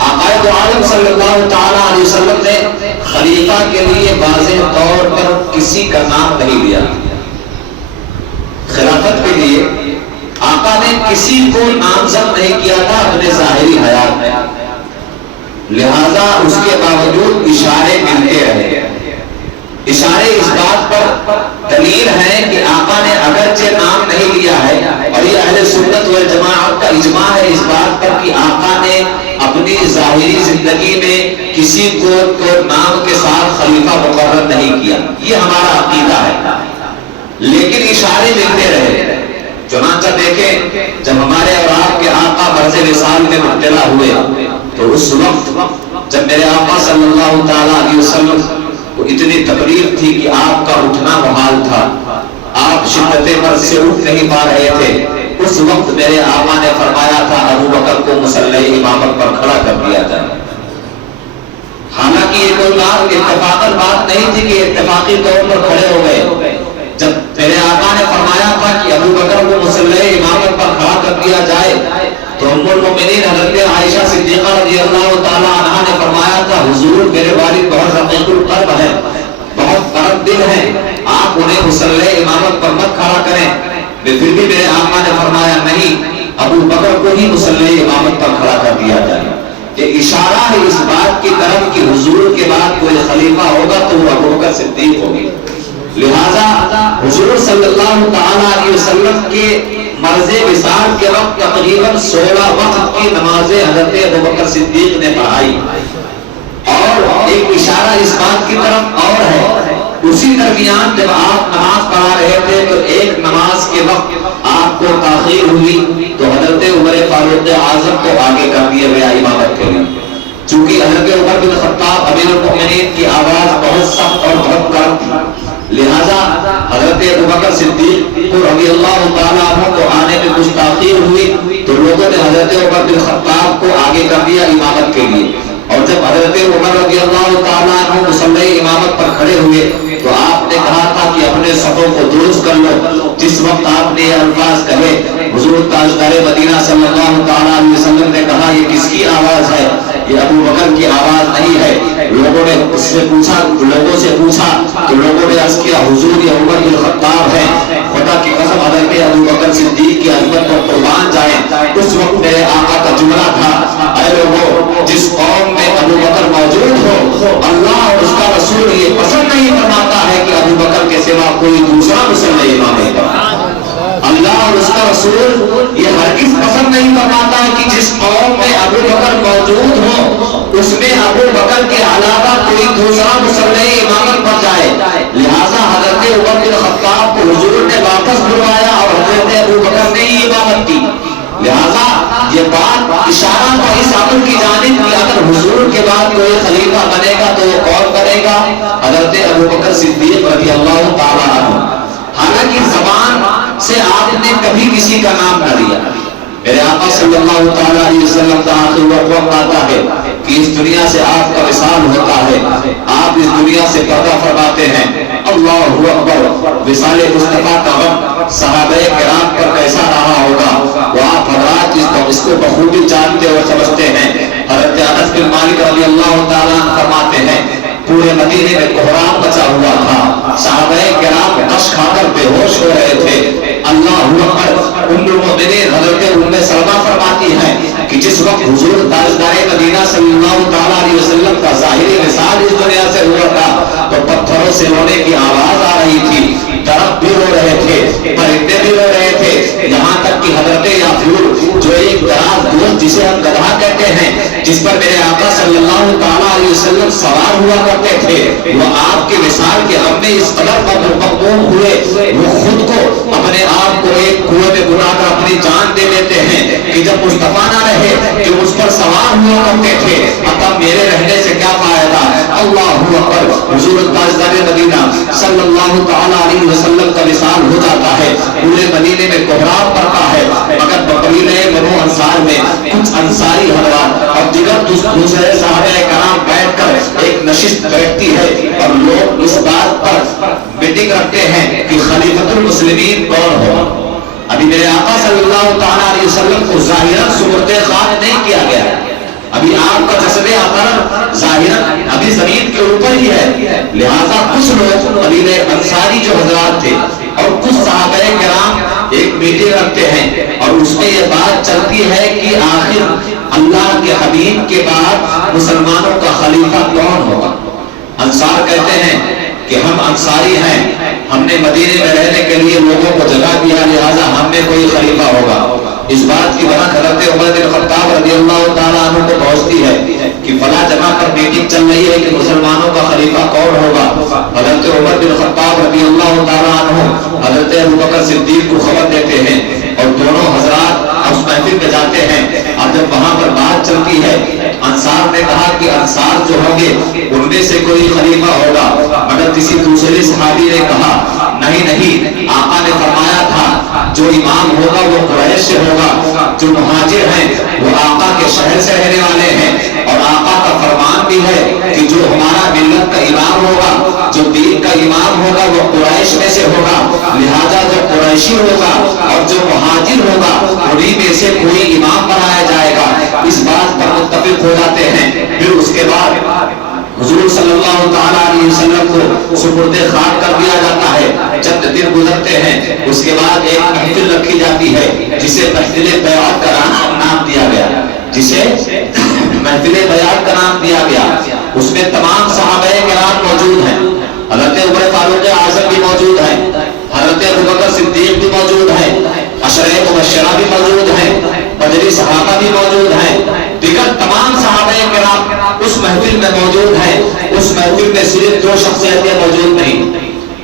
آقا دو عالم صلی اللہ تعالیٰ علیہ وسلم نے خلیفہ کے لیے واضح طور پر کسی کا نام نہیں لیا. خلافت کے لیے آقا نے کسی کو نامزد نہیں کیا تھا اپنے ظاہری حیات میں، لہذا اس کے باوجود اشارے ملتے رہے. اشارے اس بات پر دلیل ہے کہ آقا نے اگرچہ نام نہیں لیا ہے، اور یہ اہل سنت والجماعت کا اجماع ہے اس بات پر کہ آقا نے اپنی ظاہری زندگی میں کسی کو نام کے ساتھ خلیفہ مقرر نہیں کیا. یہ ہمارا عقیدہ ہے، لیکن اشارے ملتے رہے. چنانچہ دیکھیں جب ہمارے اور آپ کے آقا مرض وصال میں مبتلا ہوئے تو اس وقت جب میرے آقا صلی اللہ تعالی علیہ وسلم کو اتنی تکلیف تھی کہ آپ کا اٹھنا محال تھا، آپ شدت مرض سے اٹھ نہیں پا رہے تھے، اس وقت میرے آقا نے فرمایا تھا ابو بکر کو مصلی امامت پر کھڑا کر دیا جائے. حالانکہ یہ کوئی بات اتفاقاً بات نہیں تھی کہ اتفاقی طور پر کھڑے ہو گئے. جب میرے آقا نے فرمایا تھا کہ ابو بکر کو مصلی امامت پر کھڑا کر دیا جائے تو ام المؤمنین حضرت عائشہ صدیقہ رضی اللہ تعالی عنہا نے فرمایا تھا حضور میرے والد بہت رقیق القلب ہے، بہت نرم دل ہے، آپ انہیں مصلی امامت پر مت کھڑا کریں. پھر بھی میرے آقا نے فرمایا نہیں، ابو بکر کو ہی مصلی امامت پر کھڑا کر دیا جائے. یہ اشارہ ہے اس بات کی طرف کہ حضور کے بعد کوئی خلیفہ ہوگا تو وہ ابو بکر صدیق ہوگی. لہذا حضور صلی اللہ تعالی علیہ وسلم کے مرض وصال کے وقت تقریباً 16 وقت کی نمازیں حضرت ابو بکر صدیق نے پڑھائی. اور ایک اشارہ اس بات کی طرف اور ہے، اسی درمیان جب آپ نماز پڑھا رہے تھے تو ایک نماز کے وقت آپ کو تاخیر ہوئی تو حضرت عمر فاروق اعظم کو آگے کر دیا گیا امامت کے لیے. چونکہ حضرت عمر بن خطاب امیر المؤمنین کی آواز بہت سخت اور بہت گرم تھی، لہذا حضرت ابوبکر صدیق رضی اللہ تعالیٰ عنہ کو آنے میں کچھ تاخیر ہوئی تو لوگوں نے حضرت عمر بن خطاب کو آگے کر دیا امامت کے لیے. اور جب حضرت عمر رضی اللہ تعالیٰ عنہ مصلی امامت پر کھڑے ہوئے تو آپ نے کہا تھا کہ اپنے صفوں کو درست کر لو. جس وقت آپ نے یہ الفاظ کہے حضور تاجدار مدینہ صلی اللہ تعالیٰ علیہ وسلم نے کہا یہ کس کی آواز ہے؟ یہ ابو بکر کی آواز نہیں ہے. لوگوں نے اس سے پوچھا، لوگوں سے پوچھا تو لوگوں نے عرض کیا حضور یہ عمر بن خطاب ہے، خدا کی قسم حضرت ابو بکر صدیق کی عظمت پر قربان جائیں. اس وقت میرے آقا کا جملہ تھا اے لوگوں جس قوم میں ابو بکر موجود ہو اللہ اور اس کا رسول یہ پسند نہیں فرماتا ہے کہ ابو بکر کے سوا کوئی دوسرا مصلی امام ہے. اللہ اور اس کا رسول یہ ہرگز پسند نہیں فرماتا ہے کہ جس قوم میں ابو بکر موجود ہو اس میں ابو بکر کے علاوہ کوئی دوسرا مصلی امامت پر جائے. لہذا حضرت عمر بن خطاب کو حضور نے واپس بلوایا اور حضرت ابو بکر نے ہی امامت کی. لہذا یہ بات اشارہ تھا اس عمل کی جانب کہ اگر حضور کے بعد کوئی خلیفہ بنے گا تو وہ کون بنے گا؟ حضرت ابو بکر صدیق رضی اللہ تعالیٰ عنہ. حالانکہ زبان سے آپ نے کبھی کسی کا نام نہ لیا. میرے آقا صلی اللہ تعالیٰ علیہ وسلم کا آخر وقت آتا ہے کہ اس دنیا سے آپ کا وصال ہوتا ہے، آپ اس دنیا سے پردہ فرماتے ہیں. اللہ اکبر. وصال مصطفیٰ کا غم صحابہ کرام پر کیسا رہا ہوگا وہ آپ حضرات اس کو بخوبی جانتے اور سمجھتے ہیں. حضرت انس بن مالک رضی اللہ تعالیٰ عنہ فرماتے ہیں پورے مدینے میں کوہرام مچا ہوا تھا، صحابہ کرام غش کھا کر بے ہوش ہو رہے تھے. اللہ اکبر. ام المؤمنین حضرت ام سلمہ فرماتی ہیں کہ جس وقت حضور تاجدار مدینہ صلی اللہ تعالیٰ علیہ وسلم کا ظاہری وصال اس دنیا سے ہوا تھا تو پتھروں سے رونے کی آواز آ رہی تھی، درخت بھی رو رہے تھے، پرندے بھی رو رہے تھے، یہاں تک کہ حضرت یافور جو ایک دراز دوست جسے ہم گدھا کہتے ہیں جس پر میرے آقا صلی اللہ تعالیٰ علیہ وسلم سوار ہوا کرتے تھے، وہ آپ کے وصال کے غم میں اس قدر مغموم ہوئے وہ خود کو اپنے آپ کو ایک کنویں میں گرا کر اپنی جان دے دیتے ہیں کہ جب مصطفیٰ نہ رہے کہ مجھ پر سوار ہوا کرتے تھے اب میرے رہنے سے کیا فائدہ. اللہ اکبر. حضور تاجدار مدینہ صلی اللہ تعالیٰ علیہ وسلم کا وصال ہو جاتا ہے، پورے مدینے میں کوہرام پڑتا ہے، مگر قبیلہ بنو انصار میں کچھ انصاری حضرات اور دیگر دوسرے صحابہ کرام بیٹھ کر ایک نشست بیٹھتی ہے اور لوگ اس بات پر میٹنگ رکھتے ہیں کہ خلیفۃ المسلمین کون ہو. ابھی میرے آقا صلی اللہ تعالیٰ علیہ وسلم کو ظاہراً سپرد خاک نہیں کیا گیا، ابھی آپ کا جسد اطہر ظاہراً ابھی زمین کے اوپر رہی ہے، لہذا کچھ لوگ قبیلہ انصاری جو حضرات تھے اور کچھ صحابہ کرام ایک میٹنگ رکھتے ہیں اور اس میں یہ بات چلتی ہے کہ آخر اللہ کے حبیب کے بعد مسلمانوں کا خلیفہ کون ہوگا۔ انصار کہتے ہیں کہ ہم انصاری ہیں، ہم نے مدینے میں رہنے کے لیے لوگوں کو جگہ دیا، لہذا ہم میں کوئی خلیفہ ہوگا۔ اس بات کی بنا حضرت عمر بن خطاب رضی اللہ تعالیٰ عنہ کو پہنچتی ہے کہ فلاں جگہ پر میٹنگ چل رہی ہے کہ مسلمانوں کا خلیفہ کون ہوگا۔ حضرت عمر بن خطاب رضی اللہ تعالیٰ عنہ حضرت ابوبکر صدیق کو خبر دیتے ہیں اور دونوں حضرات اس محفل میں جاتے ہیں۔ اور جب وہاں پر بات چلتی ہے، انصار نے کہا کہ انصار جو ہوں گے ان میں سے کوئی خلیفہ ہوگا، مگر کسی دوسرے صحابی نے کہا نہیں، آقا نے فرمایا تھا جو امام ہوگا وہ قریش سے ہوگا، جو مہاجر ہیں وہ آقا کے شہر سے رہنے والے ہیں، اور آقا کا فرمان بھی ہے کہ جو ہمارا ملت کا امام ہوگا، جو دین کا امام ہوگا وہ قریش میں سے ہوگا، لہذا جو قریشی ہوگا اور جو مہاجر ہوگا انہی میں سے کوئی امام بنایا جائے گا۔ اس بات پر متفق ہو جاتے ہیں۔ پھر اس کے بعد حضور صلی اللہ تعالیٰ علیہ وسلم کو سپرد خاک کر دیا جاتا ہے۔ چند دن گزرتے ہیں، اس کے بعد ایک محفل رکھی جاتی ہے جسے محفل بیعت کا نام دیا گیا، جسے محفل بیعت کا نام دیا گیا۔ اس میں تمام صحابہ کرام موجود ہیں، حضرت عمر فاروق اعظم بھی موجود ہیں، حضرت ابوبکر صدیق بھی موجود ہیں، عشرہ مبشرہ بھی موجود ہیں، بدری صحابہ بھی موجود ہیں، دیگر تمام صحابہ کرام اس محفل میں موجود ہیں۔ اس محفل میں صرف دو شخصیتیں موجود نہیں۔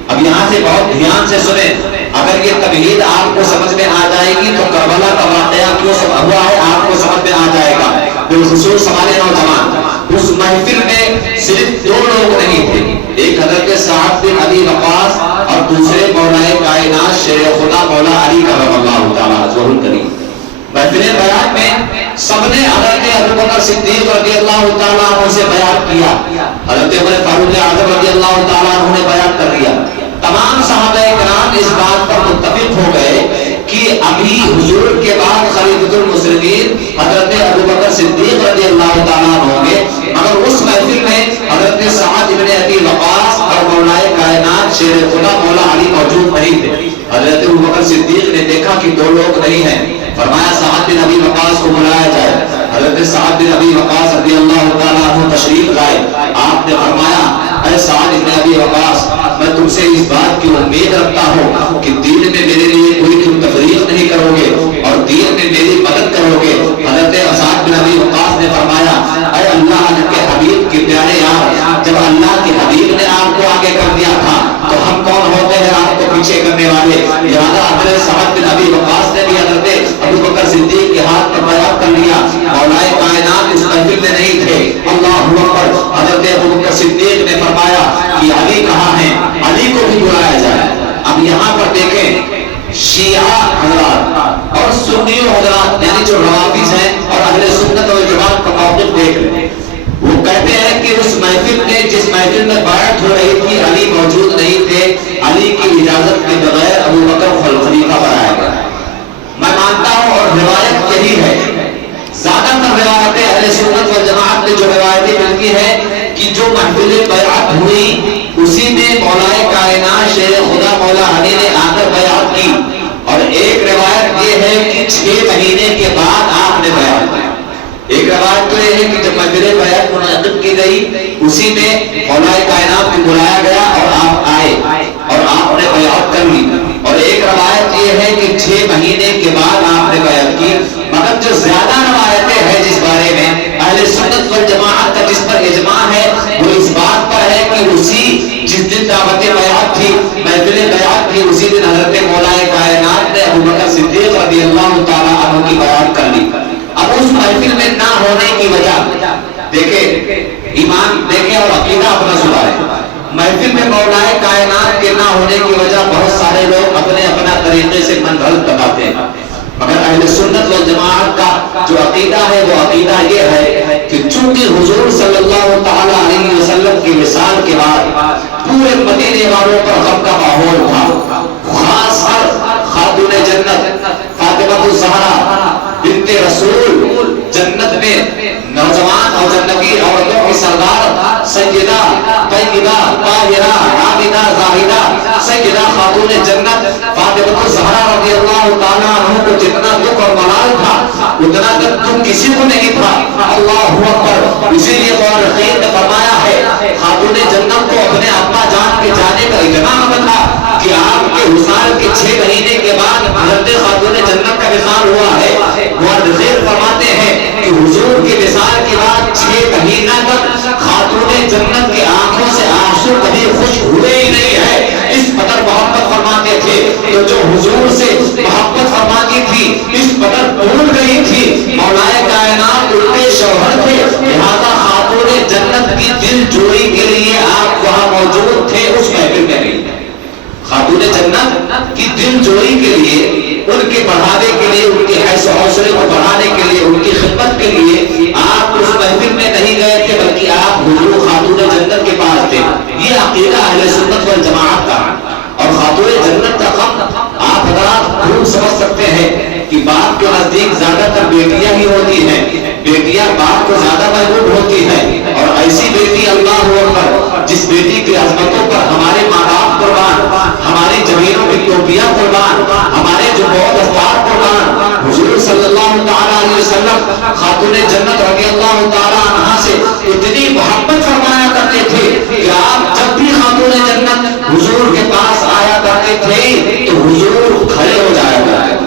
اب یہاں سے بہت دھیان سے سنیں، اگر یہ تمہید آپ کو سمجھ میں آ جائے گی تو کربلا کا واقعہ کیوں ہوا ہے آپ کو سمجھ میں آ جائے گا، بالخصوص ہمارے نوجوان۔ اس محفل میں صرف دو لوگ نہیں تھے، ایک حضرت سعد بن ابی وقاص اور دوسرے مولا کائنات شیر خدا مولا علی کرم اللہ تعالیٰ ظہور کریم۔ محفل بیعت میں سب نے حضرت ابوبکر صدیق رضی اللہ تعالیٰ عنہ سے بیعت کیا، حضرت عمر فاروق اعظم رضی اللہ تعالیٰ عنہ نے بیعت کر دیا۔ تمام صحابہ کرام اس بات پر متفق ہو گئے کہ ابھی حضور کے بعد خلیفۃ المسلمین حضرت ابوبکر صدیق رضی اللہ تعالیٰ عنہ ہوں گے، مگر اس محفل میں حضرت سعد بن ابی وقاص اور مولا کائنات شیر خدا مولا علی موجود نہیں تھے۔ حضرت ابوبکر صدیق نے دیکھا کہ دو لوگ نہیں ہیں، فرمایا سعد بن ابی وقاص کو بلایا جائے۔ حضرت سعد بن ابی وقاص رضی اللہ تعالیٰ عنہ تشریف لائے۔ آپ نے فرمایا اے سعد بن ابی وقاص، میں تم سے اس بات کی امید رکھتا ہوں کہ دین میں میرے لیے کوئی تم تفریق نہیں کرو گے اور دین میں میری مدد کرو گے۔ حضرت سعد بن ابی وقاص نے فرمایا اے اللہ کے حبیب کے پیارے یار، جب اللہ کے حبیب نے آپ کو آگے کر دیا تھا تو ہم کون ہوتے ہیں آپ کو پیچھے کرنے والے۔ لہذا حضرت سعد بن ابی وقاص نے بھی حضرت ابوبکر صدیق کے ہاتھ میں بیعت کر لیا۔ مولا کائنات اس محفل میں نہیں تھے، اللہ اکبر۔ حضرت ابوبکر صدیق نے فرمایا کہ علی کہاں ہے، علی کو بھی بلایا جائے۔ اب یہاں پر دیکھیں شیعہ حضرات اور سنی حضرات یعنی جو روافض ہیں اور اہل سنت و جماعت کا موقف دیکھ لیں، وہ کہتے ہیں کہ اس محفل میں جس محفل میں بیعت ہو رہی تھی علی موجود نہیں تھے، علی کی اجازت کے بغیر ابوبکر خلیفہ بنایا گیا۔ میں مانتا ہوں اور روایت یہی ہے، زیادہ تر روایتیں اہل سنت و جماعت میں جو روایتیں ملتی ہیں کہ جو محفل بیعت ہوئی اسی میں مولا کائنات شیر خدا مولا علی نے آ کر بیعت کی، اور ایک روایت یہ ہے کہ 6 مہینے کے بعد آپ نے بیعت کی۔ ایک روایت تو یہ ہے کہ جب محفل بیعت منعقد کی گئی اسی میں مولا کائنات کو بلایا گیا اور آپ آئے اور آپ نے بیعت کر لی، اور ایک روایت یہ ہے کہ 6 مہینے کے بعد آپ نے بیعت کی۔ مگر جو زیادہ روایتیں ہیں جس بارے میں اہل سنت والجماعت کا جس پر اجماع ہے وہ اس بات پر ہے کہ اسی جس دن دعوت بیعت تھی محفل بیعت تھی اسی دن حضرت مولا کائنات نے ابوبکر صدیق رضی اللہ تعالیٰ عنہ کی بیعت کر لی۔ اب اس محفل میں نہ ہونے کی وجہ دیکھیں، ایمان دیکھیں اور عقیدہ اپنا سدھاریں۔ محفل میں مولا کائنات کے نہ ہونے کی وجہ بہت سارے لوگ اپنے اپنا طریقے سے من گھڑت بتاتے ہیں، مگر اہل سنت و جماعت کا جو عقیدہ ہے وہ عقیدہ یہ ہے کہ چونکہ حضور صلی اللہ تعالیٰ علیہ وسلم کی وصال کے بعد پورے مدینے والوں پر غم کا ماحول تھا، خاص کر خاتون جنت فاطمہ الزہرا بنت رسول جنت میں نوجوان اور جنتی عورتوں کی سردار سیدہ طیبہ الزاہدہ سیدہ خاتون جنت فاطمہ الزہرا رضی اللہ تعالیٰ عنہ کو جتنا دکھ اور ملال تھا اتنا دکھ کسی کو نہیں تھا. اللہ اکبر. اسی لیے قرآن حکیم نے فرمایا ہے خاتون جنت کو اپنے ابا جان کے جانے کا اتنا غم تھا کہ آپ کے وصال کے 6 مہینے کے بعد حضرت خاتون جنت کا وصال ہوا ہے. محدثین فرماتے ہیں کہ حضور کے وصال کے بعد 6 مہینہ تک خاتون جنت کی آنکھوں سے آنسو کبھی خشک ہوئے ہی نہیں ہے. اس قدر محبت فرماتے تھے. تو جو حضور سے محبت فرماتی تھی اس قدر بھول گئی تھی. مولا کائنات ان کے شوہر تھے لہذا خاتون جنت کی دل جوئی کے لیے آپ وہاں موجود تھے اس محفل میں نہیں. خاتون جنت کی دل جوئی کے لیے ان کے بڑھانے کے لیے ان کے حیث و حوصلے کو بڑھانے کے لیے ان کی خدمت کے لیے آپ اس محفل میں نہیں گئے تھے بلکہ آپ حضور خاتون جنت کے پاس تھے. یہ عقیدہ اہل سنت والجماعت کا. اور خاتون جنت کا غم آپ حضرات خوب سمجھ سکتے ہیں کہ باپ کے نزدیک زیادہ تر بیٹیاں ہی ہوتی ہیں. بیٹیاں باپ کو زیادہ محبوب ہوتی ہیں اور ایسی بیٹی اللہ اکبر جس بیٹی کی عظمتوں پر ہمارے ماں باپ قربان, ہماری زمینوں کی ٹوپیاں قربان, ہمارے جو بہت افراد قربان. حضور صلی اللہ تعالیٰ علیہ وسلم خاتون جنت رضی اللہ تعالیٰ عنہا سے اتنی محبت فرمایا کرتے تھے کہ آپ جب بھی خاتون جنت حضور کے پاس آیا کرتے تھے تو حضور کھڑے ہو جایا کرتے تھے.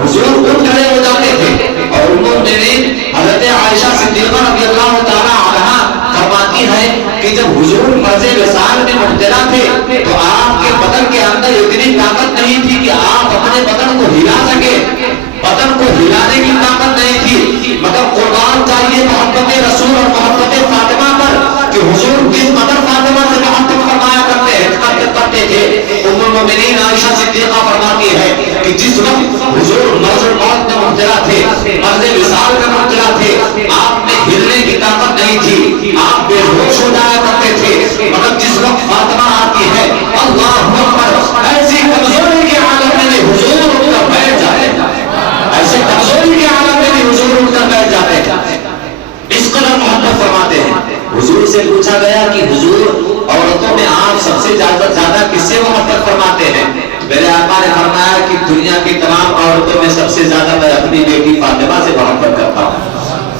حضور خود کھڑے ہو جاتے تھے. اور حضرت عائشہ صدیقہ رضی اللہ تعالیٰ عنہا فرماتی ہے کہ جب حضور مرض وصال میں مبتلا تھے تو آپ کے بدن کے اندر اتنی طاقت نہیں تھی کہ آپ اپنے بدن کو ہلا سکے. بدن کو ہلانے کی طاقت نہیں تھی مگر قربان چاہیے محبت رسول اور محبت فاطمہ پر کہ حضور کس قدر فاطمہ سے محبت فرمایا کرتے تھے. ام المؤمنین عائشہ صدیقہ فرماتی ہے کہ جس وقت حضور مرض الموت میں مبتلا تھے, مرض وصال میں مبتلا تھے, آپ میں ہلنے کی طاقت نہیں تھی, آپ بے ہوش ہو جایا کرتے تھے. مگر جس وقت فاطمہ آتی ہے اللہ اکبر ایسی کمزوری کے عالم میں حضور اٹھ کر بیٹھ جاتے ہیں. ایسے کمزوری کے عالم میں بھی حضور اٹھ کر بیٹھ جاتے ہیں. اس قدر محبت فرماتے ہیں. حضور سے پوچھا گیا کہ حضور عورتوں میں آپ سب سے زیادہ کس سے محبت فرماتے ہیں؟ میرے آقا نے فرمایا کہ دنیا کی تمام عورتوں میں سب سے زیادہ میں اپنی بیٹی فاطمہ سے محبت کرتا ہوں.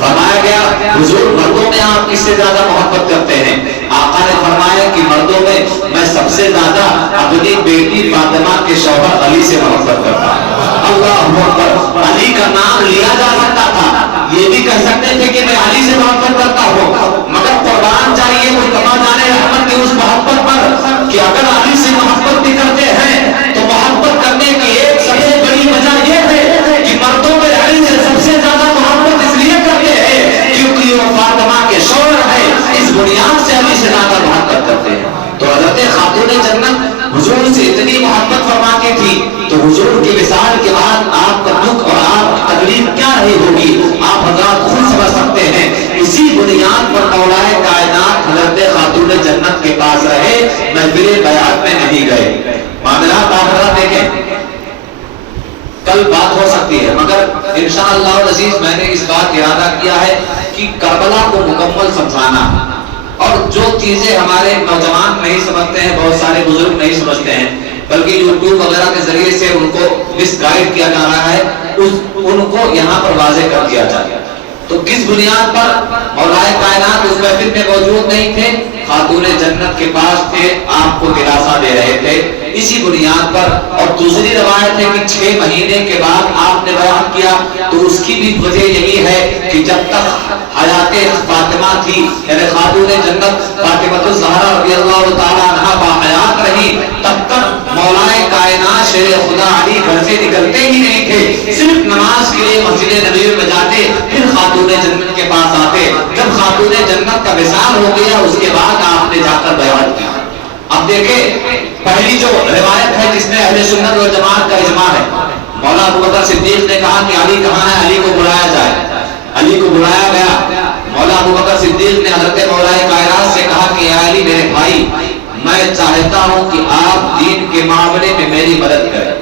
فرمایا گیا حضور مردوں میں آپ کس سے زیادہ محبت کرتے ہیں؟ آقا نے فرمایا کہ مردوں میں سب سے زیادہ اپنی بیٹی فاطمہ کے شوہر علی سے محبت کرتا ہوں. اللہ اکبر. علی کا نام لیا جا سکتا تھا, یہ بھی کہہ سکتے تھے کہ میں علی سے محبت کرتا ہوں, مگر قربان چاہیے مصطفیٰ جان رحمت کی اس محبت پر کہ اگر علی سے محبت بھی کرتے ہیں تو محبت کرنے کی ایک سب سے بڑی وجہ یہ ہے کہ مردوں میں علی سے سب سے زیادہ محبت اس لیے کرتے ہیں کیونکہ وہ فاطمہ کے شوہر ہے. اس بنیاد سے علی سے زیادہ محبت کرتے ہیں. تو حضرت خاتون جنت حضور سے اتنی محبت فرماتی تھی تو حضور کے وصال کے بعد آپ کا دکھ اور آپ کی تکلیف کیا رہی ہوگی آپ حضرات خود سمجھ سکتے ہیں. اسی بنیاد پر مولا کائنات حضرت خاتون جنت کے پاس رہے, محفل بیعت میں نہیں گئے. معاملات آپ حضرات دیکھیں کل بات ہو سکتی ہے مگر انشاءاللہ العزیز میں نے اس بات ارادہ کیا ہے کہ کربلا کو مکمل سمجھانا. اور جو چیزیں ہمارے نوجوان نہیں سمجھتے ہیں, بہت سارے بزرگ نہیں سمجھتے ہیں, بلکہ یوٹیوب وغیرہ کے ذریعے سے ان کو مس گائیڈ کیا جا رہا ہے, ان کو یہاں پر واضح کر دیا جائے. تو کس بنیاد پر مولا کائنات اس محفل میں موجود نہیں تھے؟ خاتون جنت کے پاس تھے, آپ کو دلاسا دے رہے تھے. اسی بنیاد پر اور دوسری روایت ہے کہ 6 مہینے کے بعد آپ نے بیان کیا تو اس کی بھی وجہ یہی ہے کہ جب تک حیات فاطمہ تھی یعنی خاتون جنت فاطمہ الزہرا رضی اللہ تعالیٰ عنہا باحیات رہی تب تک مولا کائنات شیر خدا علی گھر سے نکلتے ہی نہیں تھے. صرف نماز کے لیے مسجد نبوی میں جاتے, پھر خاتون جنت کے پاس آتے. جب خاتون جنت کا وصال ہو گیا اس کے بعد آپ نے جا کر بیعت کی. اب دیکھیں پہلی جو روایت ہے جس میں اہل سنت و جماعت کا اجماع ہے, مولا ابوبکر صدیق نے کہا کہ علی کہاں ہے, علی کو بلایا جائے. علی کو بلایا گیا. مولا ابوبکر صدیق نے حضرت مولا کائنات سے کہا کہ اے علی میرے بھائی, میں چاہتا ہوں کہ آپ دین کے معاملے میں میری مدد کریں.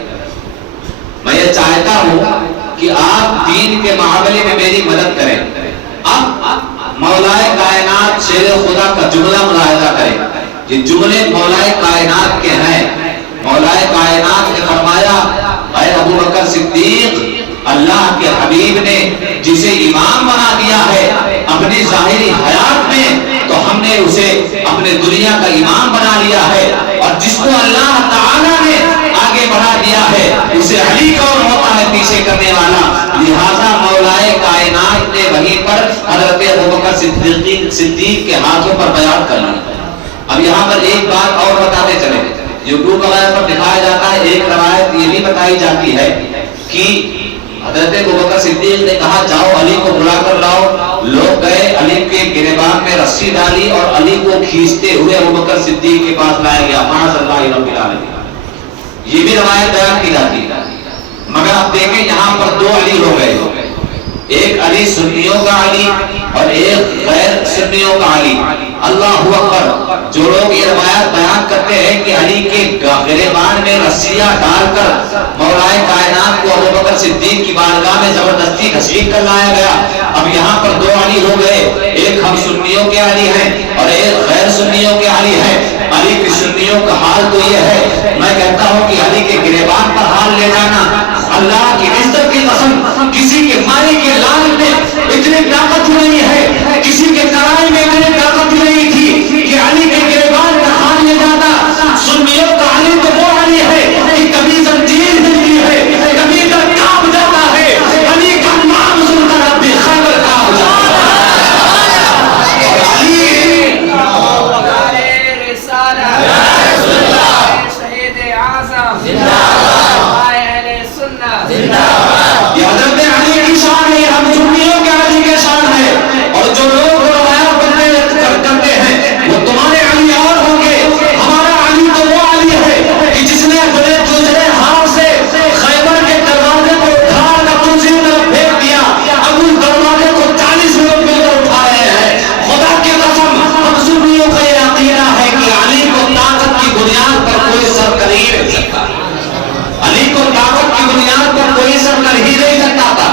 میں یہ چاہتا ہوں کہ آپ دین کے معاملے میں میری مدد کریں. اب مولا کائنات شیر خدا کا جملہ ملاحظہ کریں. یہ جملے مولائے کائنات کے ہیں. مولائے کائنات نے فرمایا اے ابو بکر صدیق، اللہ کے حبیب نے جسے امام بنا دیا ہے اپنی ظاہری حیات میں، تو ہم نے اسے اپنے دنیا کا امام بنا لیا ہے. اور جس کو اللہ تعالیٰ نے آگے بڑھا دیا ہے اسے علی کون ہوتا ہے پیچھے کرنے والا. لہذا مولائے کائنات نے وہیں پر حضرت ابو بکر صدیق کے ہاتھوں پر بیعت کر لی. اب یہاں پر ایک بات اور بتاتے چلے، یوٹیوب وغیرہ پر دکھایا جاتا ہے. ایک روایت یہ بھی بتائی جاتی ہے کہ حضرت ابوبکر صدیق نے کہا جاؤ علی کو بلا کر لاؤ. لوگ گئے، علی کے گریبان میں رسی ڈالی اور علی کو کھینچتے ہوئے ابوبکر صدیق کے پاس لایا گیا. معاذ اللہ رب العالمین. یہ بھی روایت بیان کی جاتی ہے. مگر آپ دیکھیں یہاں پر دو علی ہو گئے، ایک علی سنیوں کا علی اور ایک غیر سنیوں کا علی. اللہ اکبر. جو لوگ یہ روایت بیان کرتے ہیں کہ علی کے گریبان میں رسیاں ڈال کر مولائے کائنات کو ابوبکر صدیق کی بارگاہ میں زبردستی گھسیٹ کر لایا گیا. اب یہاں پر دو علی ہو گئے، ایک ہم سنیوں کے علی ہیں اور ایک غیر سنیوں کے علی ہیں. علی کی سنیوں کا حال تو یہ ہے، میں کہتا ہوں کہ علی کے گریبان پر ہاتھ لے جانا اللہ کی عزت کی قسم کسی کے مائی کے لال میں اتنی طاقت نہیں ہے، کسی کے کرائی میں اتنی طاقت نہیں تھی کہ علی کے گریبان پر ہاتھ لے جاتا. سنیوں کا علی تو وہ علی ہے کہ کبھی زنجیر ملتی ہے، کبھی در کانپ جاتا ہے. علی کا نام سن کر اب بھی خیبر کانپ جاتا ہے. اور علی یہ حضرت علی کی شان ہے، ہم سنیوں کے علی کے شان ہے. اور جو لوگ روایات کرتے ہیں وہ تمہارے علی اور ہوں گے. ہمارا علی تو وہ علی ہے کہ جس نے اپنے دوسرے ہاتھ سے خیبر کے دروازے کو اٹھا کر دوسری طرف پھینک دیا. اب اس دروازے کو 40 لوگ مل کر اٹھا رہے ہیں. خدا کی قسم ہم سنیوں کا یہ عقیدہ ہے کہ علی کو طاقت کی بنیاد پر کوئی سر کر ہی نہیں سکتا. علی کو طاقت کی بنیاد پر کوئی سر کر ہی نہیں سکتا تھا.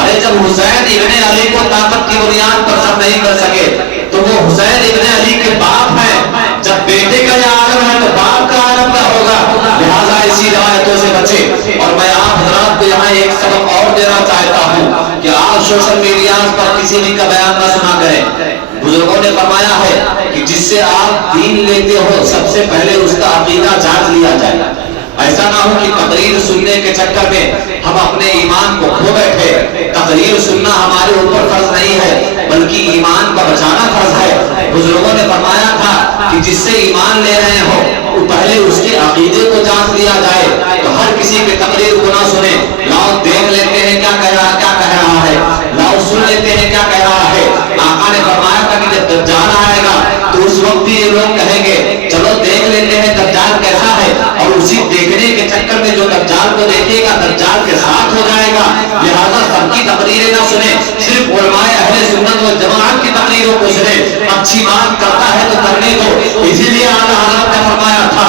ارے جب حسین ابن علی کو طاقت کی بنیاد پر سر نہیں کر سکے تو وہ حسین ابن علی کے باپ ہیں. جب بیٹے کا یہ عالم ہے تو باپ کا عالم کیا ہوگا. لہذا اسی روایتوں سے بچے. اور میں آپ حضرات کو یہاں ایک سبق اور دینا چاہتا ہوں کہ آپ سوشل میڈیا پر کسی بھی کا بیان نہ سنا کریں. بزرگوں نے فرمایا ہے کہ جس سے آپ دین لیتے ہو سب سے پہلے اس کا عقیدہ جانچ لیا جائے. ایسا نہ ہو کہ تقریر سننے کے چکر میں ہم اپنے ایمان کو کھو بیٹھے. تقریر سننا ہمارے اوپر فرض نہیں ہے بلکہ ایمان کا بچانا فرض ہے. بزرگوں نے فرمایا تھا کہ جس سے ایمان لے رہے ہو وہ پہلے اس کے عقیدے کو جانچ لیا جائے. تو ہر کسی کے تقریر کو نہ سنے. لاؤ دیکھ لیتے ہیں کیا کہہ رہا ہے، لاؤ سن لیتے ہیں کیا کہہ رہا ہے. آقا نے فرمایا تھا کہ جب دجال آئے گا تو اس وقت بھی یہ لوگ کہیں گے چلو دیکھ لیتے ہیں دجال کیسا ہے. اور اسی دیکھنے کے چکر میں جو دجال کو دیکھے گا دجال کے ساتھ ہو جائے گا. لہذا سب کی تقریریں نہ سنیں، صرف علماء اہل سنت و جماعت کی تقریروں کو سنیں. اچھی بات کرتا ہے تو کرنے دو. اسی لیے اعلیٰ حضرت نے فرمایا تھا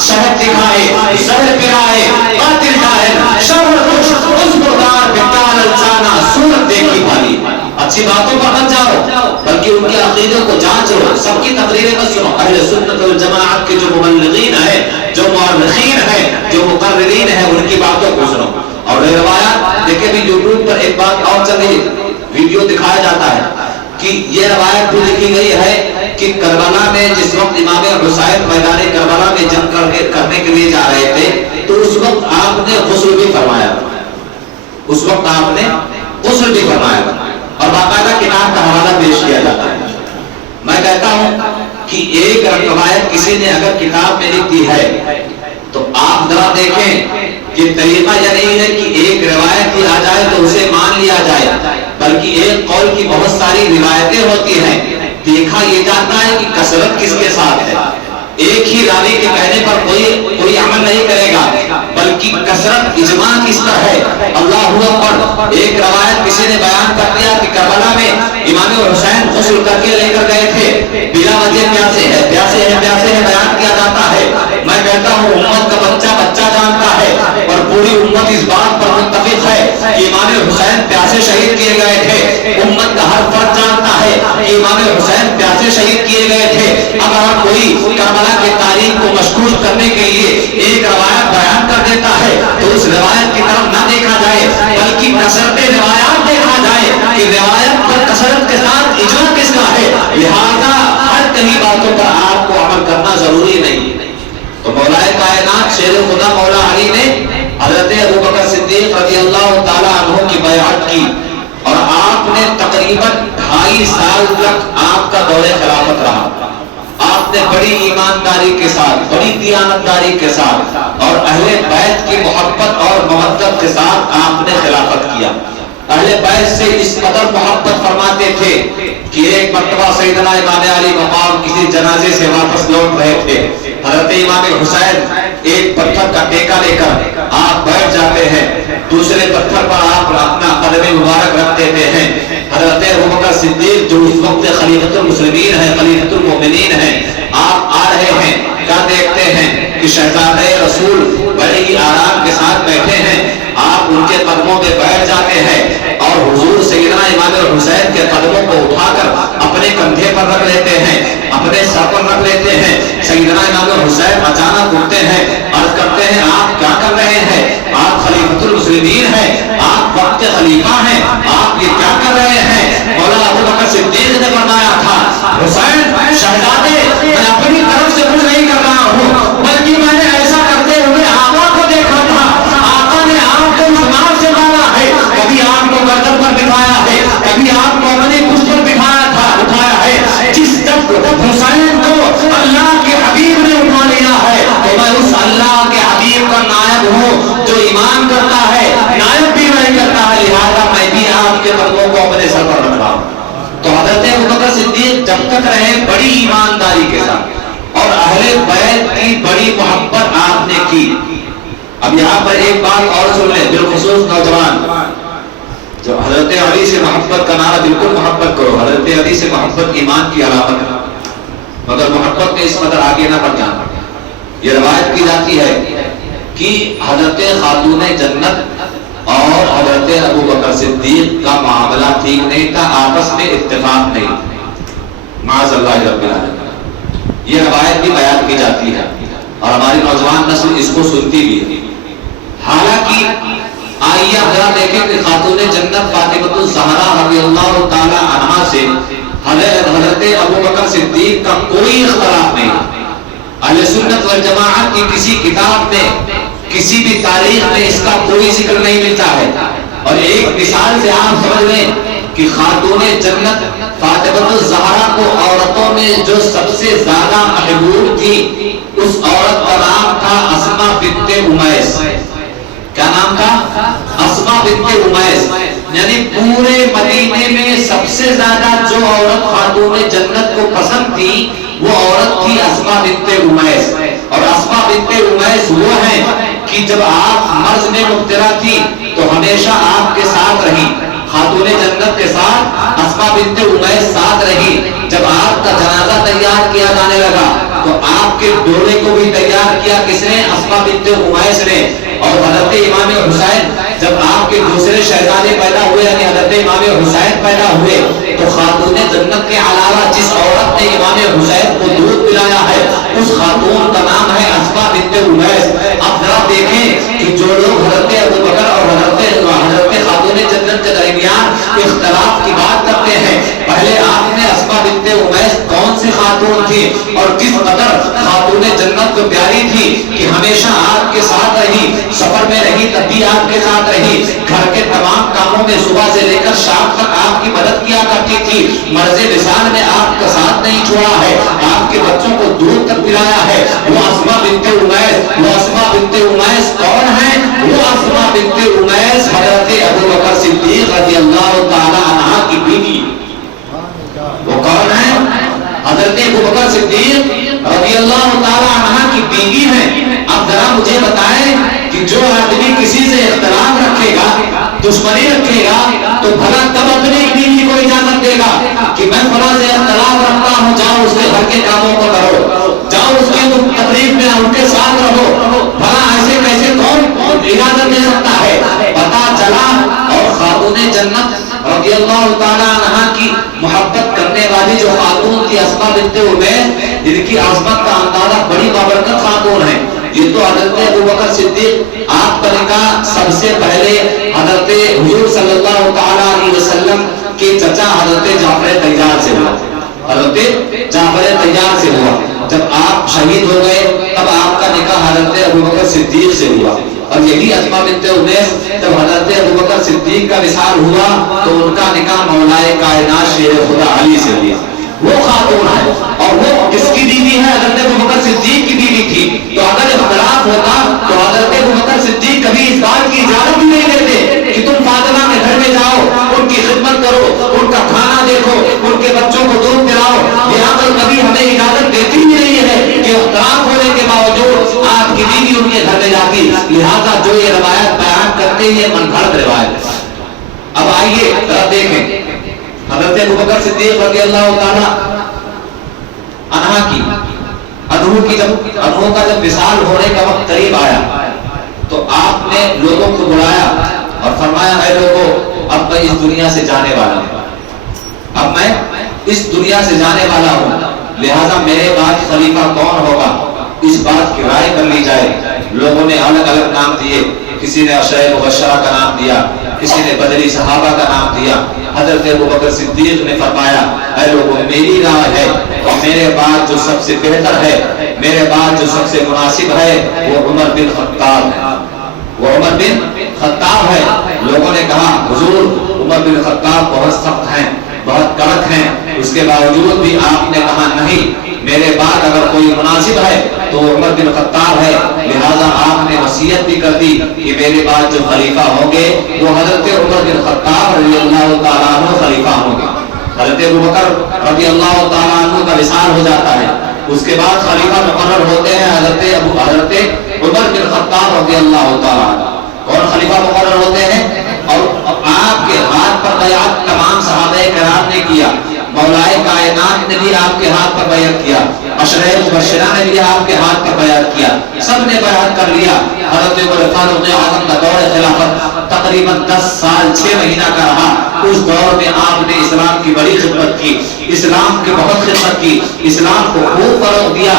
شہد دکھائے زہر پلائے قاتل جاہل شر خوش اس مردار بکال الچانا صورت دیکھی بھالی. اچھی باتوں پر مت جاؤ بلکہ ان کے عقیدے کو جانچو. سب کی تقریریں مت سنو. اہل سنت والجماعت کے جو مبلغین ہیں، جو مؤرخین ہیں، جو مقررین ہیں، ان کی باتوں کو سنو. اور یہ روایات دیکھیں بھی یوٹیوب پر ایک بات اور چل رہی ویڈیو دکھایا جاتا ہے کہ یہ روایت بھی لکھی گئی ہے کہ کربلا میں جس وقت امام حسین میدان کربلا میں جنگ کرنے کے لیے جا رہے تھے تو اس وقت آپ نے غسل بھی فرمایا. اس وقت آپ نے غسل بھی فرمایا اور باقاعدہ کتاب کا حوالہ پیش کیا جاتا ہے. میں کہتا ہوں کہ ایک روایت کسی نے اگر کتاب میں لکھ دی ہے تو آپ ذرا دیکھیں یہ طریقہ یہ نہیں ہے کہ ایک روایت ہی آ جائے تو اسے مان لیا جائے بلکہ ایک قول کی بہت ساری روایتیں ہوتی ہیں. دیکھا یہ جاتا ہے کہ کثرت کس کے ساتھ ہے. ایک ہی راوی کے کہنے پر کوئی عمل نہیں کرے گا بلکہ کثرت اجماع کس کا ہے. اللہ اکبر. ایک روایت کسی نے بیان کر دیا کہ کربلا میں امام حسین غسل کر کے لے کر گئے تھے بلا وجہ پیاسے ہیں بیان کیا جاتا ہے. میں کہتا ہوں امت کا بچہ جانتا ہے اور پوری امت اس بات پر متفق ہے کہ امام حسین پیاسے شہید کیے گئے تھے. امت کا ہر فرد جانتا ہے کہ امام حسین پیاسے شہید کیے گئے تھے. اگر کوئی کرنے کے لیے ایک روایت بیان کر دیتا ہے تو اس روایت کی طرف نہ دیکھا جائے بلکہ کثرت روایات دیکھا جائے کہ روایت پر کثرت کے ساتھ اجماع کس کا ہے، لہذا ہر کئی باتوں پر آپ کو عمل کرنا ضروری نہیں۔ تو مولا کائنات شیر خدا مولا علی نے حضرت ابوبکر صدیق رضی اللہ تعالی عنہ کی بیعت کی اور آپ نے تقریباً 2.5 سال تک آپ کا دور خلافت رہا۔ آپ نے بڑی ایمانداری کے ساتھ، بڑی دیانتداری کے ساتھ اور اہل بیت کی محبت اور مودت کے ساتھ آپ نے خلافت کیا۔ اہل بیت سے اس قدر محبت فرماتے تھے کہ ایک مرتبہ سیدنا امام علی مقام کسی جنازے سے واپس لوٹ رہے تھے، حضرت امام حسین ایک پتھر کا ٹیکا لے کر آپ بیٹھ جاتے ہیں، دوسرے پتھر پر آپ اپنا قدم مبارک رکھ دیتے ہیں۔ حضرت ابوبکر صدیق جو اس وقت خلیفۃ المسلمین ہیں، خلیفۃ المؤمنین ہیں، آپ آ رہے ہیں، کیا دیکھتے ہیں کہ شہزادہ رسول بڑے ہی آرام کے ساتھ بیٹھے ہیں، آپ ان کے قدموں پہ بیٹھ جاتے ہیں اور حضور سیدنا امام حسین کے قدموں کو اٹھا کر اپنے کندھے پر رکھ لیتے ہیں، اپنے سر پر رکھ لیتے ہیں۔ سیدنا امام حسین اچانک اٹھتے ہیں، عرض کرتے ہیں آپ کیا کر رہے ہیں، آپ خلیفۃ المسلمین ہیں، آپ وقت کے خلیفہ ہیں، آپ یہ کیا کر رہے ہیں؟ مولا ابوبکر صدیق نے فرمایا تھا حسین شہزادے میں اپنی طرف سے کچھ نہیں کر رہا ہوں بلکہ میں نے ایسا کرتے ہوئے آقا کو دیکھا تھا، آقا نے آپ کو اس نام سے مارا ہے، کبھی آپ کو گردن پر بٹھایا ہے، کبھی آپ کو اپنی پشت پر بٹھایا تھا، اٹھایا ہے۔ جس تک حسین کو اللہ کے حبیب نے اٹھا لیا ہے تو میں اس اللہ کے حبیب کا نائب ہوں جو ایمان کرتا ہے، نائب بھی نہیں کرتا ہے، لہذا میں بھی آپ کے قدموں کو اپنے سر پر رکھ رہا ہوں۔ تو حضرت ابوبکر صدیق جب تک رہے بڑی ایمانداری کے ساتھ اور اہل بیت کی بڑی محبت آپ نے کی۔ اب یہاں پر ایک بات اور سن لیں، بالخصوص نوجوان جو حضرت علی سے محبت کا نعرہ بالکل محبت کرو، حضرت علی سے محبت ایمان کی علامت ہے، مگر محبت میں اس قدر آگے نہ بڑھ جانا۔ یہ روایت کی جاتی ہے کہ حضرت خاتون جنت اور حضرت ابوبکر صدیق کا معاملہ ٹھیک نہیں تھا، آپس میں اتفاق نہیں، معاذ اللہ رب العالمین۔ یہ روایت بھی بیان کی جاتی ہے اور ہماری نوجوان نسل اس کو سنتی بھی ہے۔ حالانکہ آئیے ذرا دیکھیں کہ خاتون جنت فاطمہ الزہرا رضی اللہ تعالی عنہا سے حضرت ابوبکر صدیق کا کوئی اختلاف نہیں۔ اہل سنت والجماعت کی کسی کتاب میں، کسی بھی تاریخ میں اس کا کوئی ذکر نہیں ملتا ہے۔ اور ایک مثال سے آپ سمجھ لیں کہ خاتون جنت فاطمہ الزہرا کو عورتوں میں جو سب سے زیادہ محبوب تھی اس عورت کا نام تھا اسماء بنت امیس۔ کیا نام تھا؟ اسماء بنت امیس۔ یعنی پورے مدینے میں سب سے زیادہ جو عورت خاتون جنت کو پسند تھی وہ عورت تھی اسماء بنت امیس۔ اور اسماء بنت امیس وہ ہیں کہ جب آپ مرض میں مبتلا تھی تو ہمیشہ آپ کے ساتھ رہی، خاتون جنت کے ساتھ اسماء بنت امیس ساتھ رہی۔ جب آپ کا جنازہ تیار کیا جانے لگا تو آپ کے ڈولے کو بھی تیار کیا کس نے؟ اسماء بنت امیس نے۔ اور حضرت امام حسین جب آپ کے دوسرے شہزادے پیدا ہوئے یعنی حضرت امام حسین پیدا ہوئے تو خاتون جنت کے علاوہ جس عورت نے امام حسین کو دودھ پلایا ہے اس خاتون کا نام ہے اسماء بنت امیس۔ اب ذرا دیکھیں کہ جو لوگ حضرت ابوبکر اور حضرت خاتون جنت کے درمیان اختلاف کی بات کرتے ہیں، پہلے آپ نے اسماء بنت امیس کون سی خاتون تھی اور کس قدر خاتون جنت کو پیاری تھی کہ ہمیشہ آپ کے ساتھ رہی، سفر میں رہی تب بھی آپ کے ساتھ رہی، گھر کے تمام کاموں میں صبح سے لے کر شام تک آپ کی مدد کیا کرتی تھی، مرض وصال میں آپ کا ساتھ نہیں چھوڑا ہے، آپ کے بچوں کو دودھ تک پلایا ہے۔ وہ اسماء بنت امیس، وہ اسماء بنت امیس کون ہے؟ وہ اسماء بنت امیس حضرت ابوبکر صدیق رضی اللہ تعالی عنہ کی بیوی۔ وہ کون ہے؟ حضرت ابوبکر صدیق رضی اللہ تعالی عنہ کی بیوی ہیں۔ اب ذرا مجھے بتائیں کہ جو آدمی کسی سے اختلاف رکھے گا، دشمنی رکھے گا، تو بھلا تب اپنی بیوی کو اجازت دے گا کہ میں فلاں سے اختلاف رکھتا ہوں، جاؤ اس کے گھر کے کاموں کو کرو، جاؤ اس کی تقریب میں ان کے ساتھ رہو، بھلا ایسے کیسے کون اجازت دے سکتا ہے؟ پتا چلا اور خاتون جنت رضی اللہ تعالی عنہ کی محبت کرنے والی جو خاتون تھی اسماء اسما بنت عمیس ان کی عظمت کا اندازہ، بڑی بابرکت خاتون ہیں. یہ تو حضرت ابوبکر صدیق آپ کا نکاح سب سے پہلے حضرت حضور صلی اللہ تعالی علیہ وسلم کے چچا حضرت جعفر طیار سے ہوا. حضرت جعفر طیار سے ہوا. جب آپ شہید ہو گئے تب آپ کا نکاح حضرت ابوبکر صدیق سے ہوا. اور یہی اسما بنت عمیس جب حضرت ابوبکر صدیق کا وصال ہوا تو ان کا نکاح مولائے کائنات شیر خدا علی سے ہوا. وہ خاتون ہے اور وہ کس کی بیوی ہے؟ حضرت ابوبکر صدیق کی بیوی تھی. تو اگر اختلاف ہوتا تو حضرت ابوبکر صدیق کبھی اس بات کی اجازت ہی نہیں دیتے کہ تم فاطمہ کے گھر میں جاؤ، ان کی خدمت کرو، ان کا کھانا دیکھو، ان کے بچوں کو دودھ پلاؤ. لہٰذا کبھی ہمیں اجازت دیتی ہی نہیں ہے کہ اختلاف ہونے کے باوجود آپ کی بیوی ان کے گھر میں جاتی. لہٰذا جو یہ روایت بیان کرتے ہیں من گھڑت روایت. اب آئیے ذرا دیکھیں حضرت ابوبکر صدیق رضی اللہ تعالی عنہ کی انہوں کا جب وصال ہونے کا وقت قریب آیا تو آپ نے لوگوں کو بلایا اور فرمایا اے لوگوں، اب میں اس دنیا سے جانے والا ہوں، اب میں اس دنیا سے جانے والا ہوں، لہذا میرے بعد خلیفہ کون ہوگا اس بات کی رائے کر لی جائے. لوگوں نے الگ الگ نام دیے. کسی نے عشرہ مبشرہ کا نام دیا، کسی نے بدری صحابہ کا نام دیا. حضرت ابوبکر صدیق نے فرمایا اے لوگوں، میری رائے ہے اور میرے بعد جو سب سے بہتر ہے، میرے بعد جو سب سے مناسب ہے وہ عمر بن خطاب ہے، وہ عمر بن خطاب ہے. لوگوں نے کہا حضور عمر بن خطاب بہت سخت ہیں، بہت کڑک ہیں، اس کے باوجود بھی آپ نے کہا نہیں، میرے بعد اگر کوئی مناسب ہے تو عمر بن خطاب ہے. لہذا آپ نے وصیت بھی کر دی کہ میرے بعد جو خلیفہ ہوں گے وہ حضرت عمر بن خطاب رضی اللہ تعالیٰ عنہ خلیفہ ہوں گے. حضرت ابوبکر رضی اللہ تعالیٰ عنہ کا وصال ہو جاتا ہے. اس کے بعد خلیفہ مقرر ہوتے ہیں حضرت عمر بن خطاب رضی اللہ تعالیٰ عنہ. اور خلیفہ مقرر ہوتے ہیں اور آپ کے ہاتھ پر بیعت تمام صحابہ کرام نے کیا. مولائے کائنات نے بھی آپ کے ہاتھ پر بیعت کیا، عشرہ مبشرہ نے بھی آپ کے ہاتھ پر بیعت کیا، سب نے بیعت کر لیا. حضرت عمر فاروق اعظم کا دور خلافت تقریباً 10 سال 6 مہینہ کا رہا. اس دور میں آپ نے اسلام کی بڑی خدمت کی، اسلام کی بہت خدمت کی، اسلام کو خوب فروغ دیا.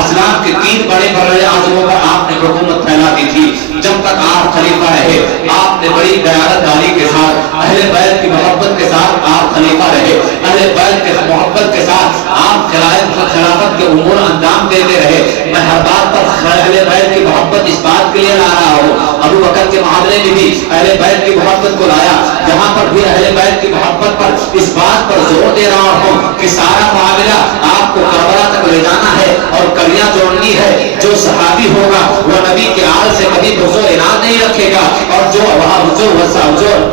اسلام کے 3 بڑے بڑے اعظموں پر آپ نے حکومت پھیلا دی تھی. جب تک آپ خلیفہ رہے آپ نے بڑی دیانتداری کے ساتھ، اہل بیت کی محبت کے ساتھ آپ خلیفہ رہے. اہل بیت کے محبت کے ساتھ آپ خلافت کے امور انجام دیتے رہے. میں ہر بات پر اہل بیت کی محبت اس بات کے لیے لا رہا ہوں. ابو بکر کے معاملے میں بھی اہل بیت کی محبت کو لایا. جہاں پر بھی اہل بیت کی محبت پر اس بات پر زور دے رہا ہوں کہ سارا معاملہ آپ کو کربلا تک لے جانا ہے اور کلیاں جوڑنی ہے. جو صحابی ہوگا وہ نبی کے آل سے کبھی بغض و عناد نہیں رکھے گا، اور جو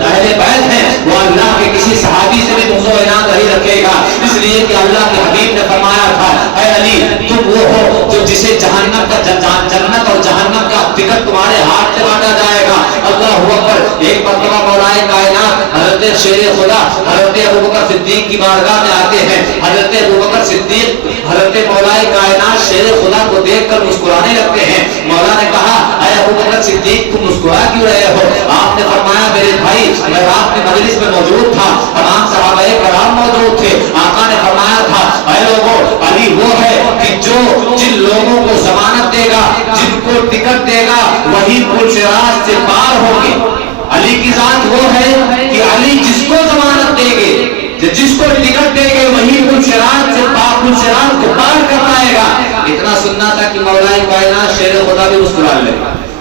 اہل بیت ہیں وہ اللہ کے کسی صحابی سے بھی بغض و عناد نہیں رکھے گا. اس لیے کہ اللہ کے حبیب نے فرمایا تھا اے علی تم وہ ہو جو جسے جہنم کا جنت اور جہنم کا ٹکٹ تمہارے ہاتھ سے بانٹا جائے گا. اللہ اکبر. ایک مرتبہ مولائے کائنات حضرت شیر خدا حضرت ابوبکر صدیق کی بارگاہ میں آتے ہیں. حضرت ابوبکر صدیق حضرت مولائے کائنات شیر خدا کو دیکھ کر مسکرانے لگتے ہیں. مولا نے کہا اے ابوبکر صدیق تم مسکرا کیوں رہے ہو؟ آپ نے فرمایا میرے بھائی میں رات میں مجلس میں موجود تھا، تمام صحابہ کرام موجود تھے. آقا نے فرمایا تھا اے لوگوں علی وہ ہے کہ جو جن لوگوں کو ضمانت دے گا، جن کو ٹکٹ دے گا وہی پل صراط سے پار ہوگی. علی کی ذات وہ ہے کہ علی جس کو ضمانت دے گے، جس کو ٹکٹ دے گے وہی پل صراط کو پار کر پائے گا. اتنا سننا تھا کہ مولائے کائنات شیر خدا بھی مسکرا لے.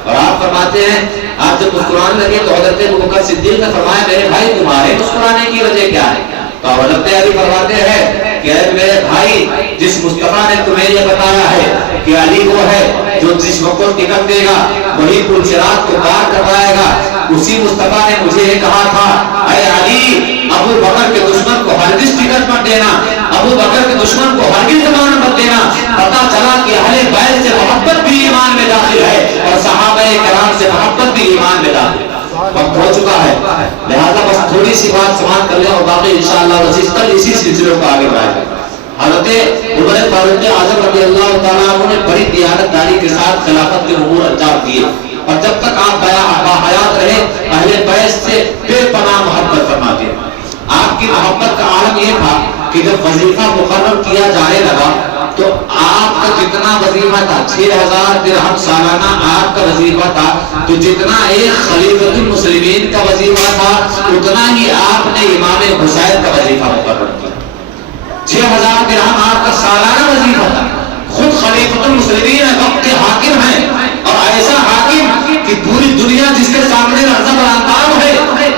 اور آپ فرماتے ہیں آپ جب مسکرانے لگے تو حضرت ابوبکر صدیق نے فرمایا میرے بھائی تمہارے مسکرانے کی وجہ کیا ہے؟ تو حضرت علی فرماتے ہیں کہ اے میرے بھائی جس مصطفیٰ نے تمہیں یہ بتایا ہے کہ علی وہ ہے جو جس کو ٹکٹ دے گا وہی پل صراط کو پار کر پائے گا، اسی مصطفیٰ نے مجھے یہ کہا تھا اے علی ابو بکر کے دشمن کو ہرگز ٹکٹ مت دینا، ابو بکر کے دشمن کو ہرگز ضمانت مت دینا. پتہ چلا کہ اہل بیت سے محبت بھی ایمان میں داخل ہے اور صحابہ کرام سے محبت بھی ایمان میں داخل ہے. وقت ہو چکا ہے لہذا بس تھوڑی سی بات سماعت کر لیں اور باقی انشاءاللہ عزیز کل اسی سلسلے کو آگے بڑھائیں گے. حضرت عمر فاروق اعظم رضی اللہ تعالیٰ عنہ نے بڑی دیانتداری کے ساتھ خلافت کے امور انجام دیے اور جب تک آپ باحیات رہے اہل بیت سے بے پناہ محبت فرماتے ہیں. آپ کی محبت کا عالم یہ تھا کہ جب وظیفہ مقرر کیا جانے لگا تو آپ کا جتنا وظیفہ تھا 6000 درہم سالانہ آپ کا وظیفہ تھا، تو جتنا ایک خلیفۃ المسلمین کا وظیفہ تھا اتنا ہی آپ نے امام حسین کا وظیفہ مقرر کیا۔ 6000 درہم آپ کا سالانہ وظیفہ تھا۔ خود خلیفۃ المسلمین وقت کے حاکم ہیں، اور ایسا حاکم کہ پوری دنیا جس کے سامنے رضا برآمد ہے،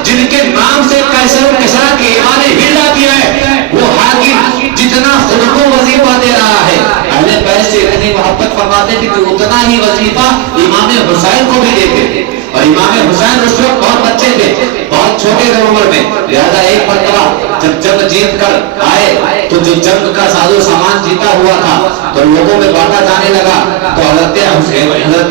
جن کے نام سے قیصر و کسریٰ کے ایمان ہل جاتی ہے، وہ حاکم جتنا خود کو وظیفہ دے رہا ہے، اہل بیت سے اتنی محبت فرماتے تھے کہ اتنا ہی وظیفہ امام حسین کو بھی دیتے تھے۔ اور امام حسین اس وقت بہت بچے تھے، بہت چھوٹے تھے عمر میں، لہذا ایک مرتبہ جب جنگ جیت کر آئے تو جو جنگ کا ساز و سامان جیتا ہوا تھا تو لوگوں میں بانٹا جانے لگا، تو حضرت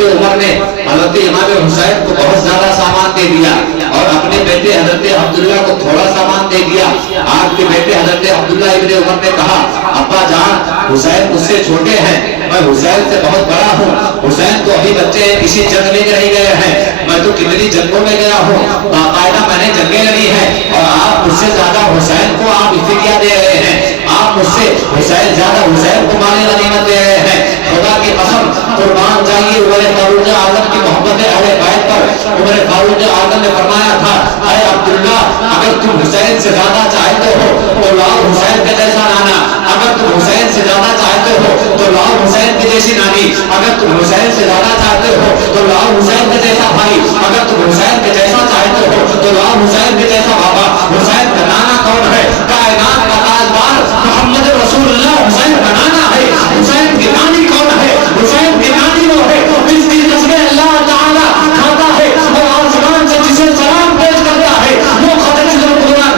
عمر نے حضرت امام حسین کو بہت زیادہ سامان دے دیا اور اپنے بیٹے حضرت عبداللہ کو تھوڑا سامان دے دیا۔ آپ کے بیٹے حضرت عبداللہ ابن عمر نے کہا، ابا جان حسین مجھ سے چھوٹے ہیں، میں حسین سے بہت بڑا ہوں، حسین تو ابھی بچے ہیں، کسی جنگ میں نہیں گئے ہیں، میں تو کتنی جنگوں میں گیا ہوں، باقاعدہ میں نے جنگیں لڑی ہیں، اور آپ مجھ سے زیادہ حسین کو آپ فدیہ دے رہے ہیں، آپ مجھ سے زیادہ حسین کو مال غنیمت دے رہے ہیں۔ خدا کی قسم قربان جائیے عمر فاروق اعظم کی محبت اہل بیت پر عمر فاروق اعظم نے فرمایا تھا، اے عبداللہ اگر تم حسین سے زیادہ چاہتے ہو تو لاؤ حسین کے جیسا نانا، اگر تم حسین سے زیادہ چاہتے ہو تو لاؤ حسین کی جیسی نانی، اگر تم حسین سے زیادہ چاہتے ہو تو لاؤ حسین کے جیسا بھائی، اگر تم حسین کے جیسا چاہتے ہو تو لاؤ حسین کے جیسا بابا۔ حسین کا نانا کون ہے؟ کائنات کا تاجدار محمد رسول اللہ حسین کا نانا ہے۔ حسین کی نانی کون ہے؟ حسین کی نانی وہ ہے جس کی قسمیں اللہ تعالیٰ کھاتا ہے اور آسمان سے جسے سلام پیش کرتا ہے، وہ خدیجہ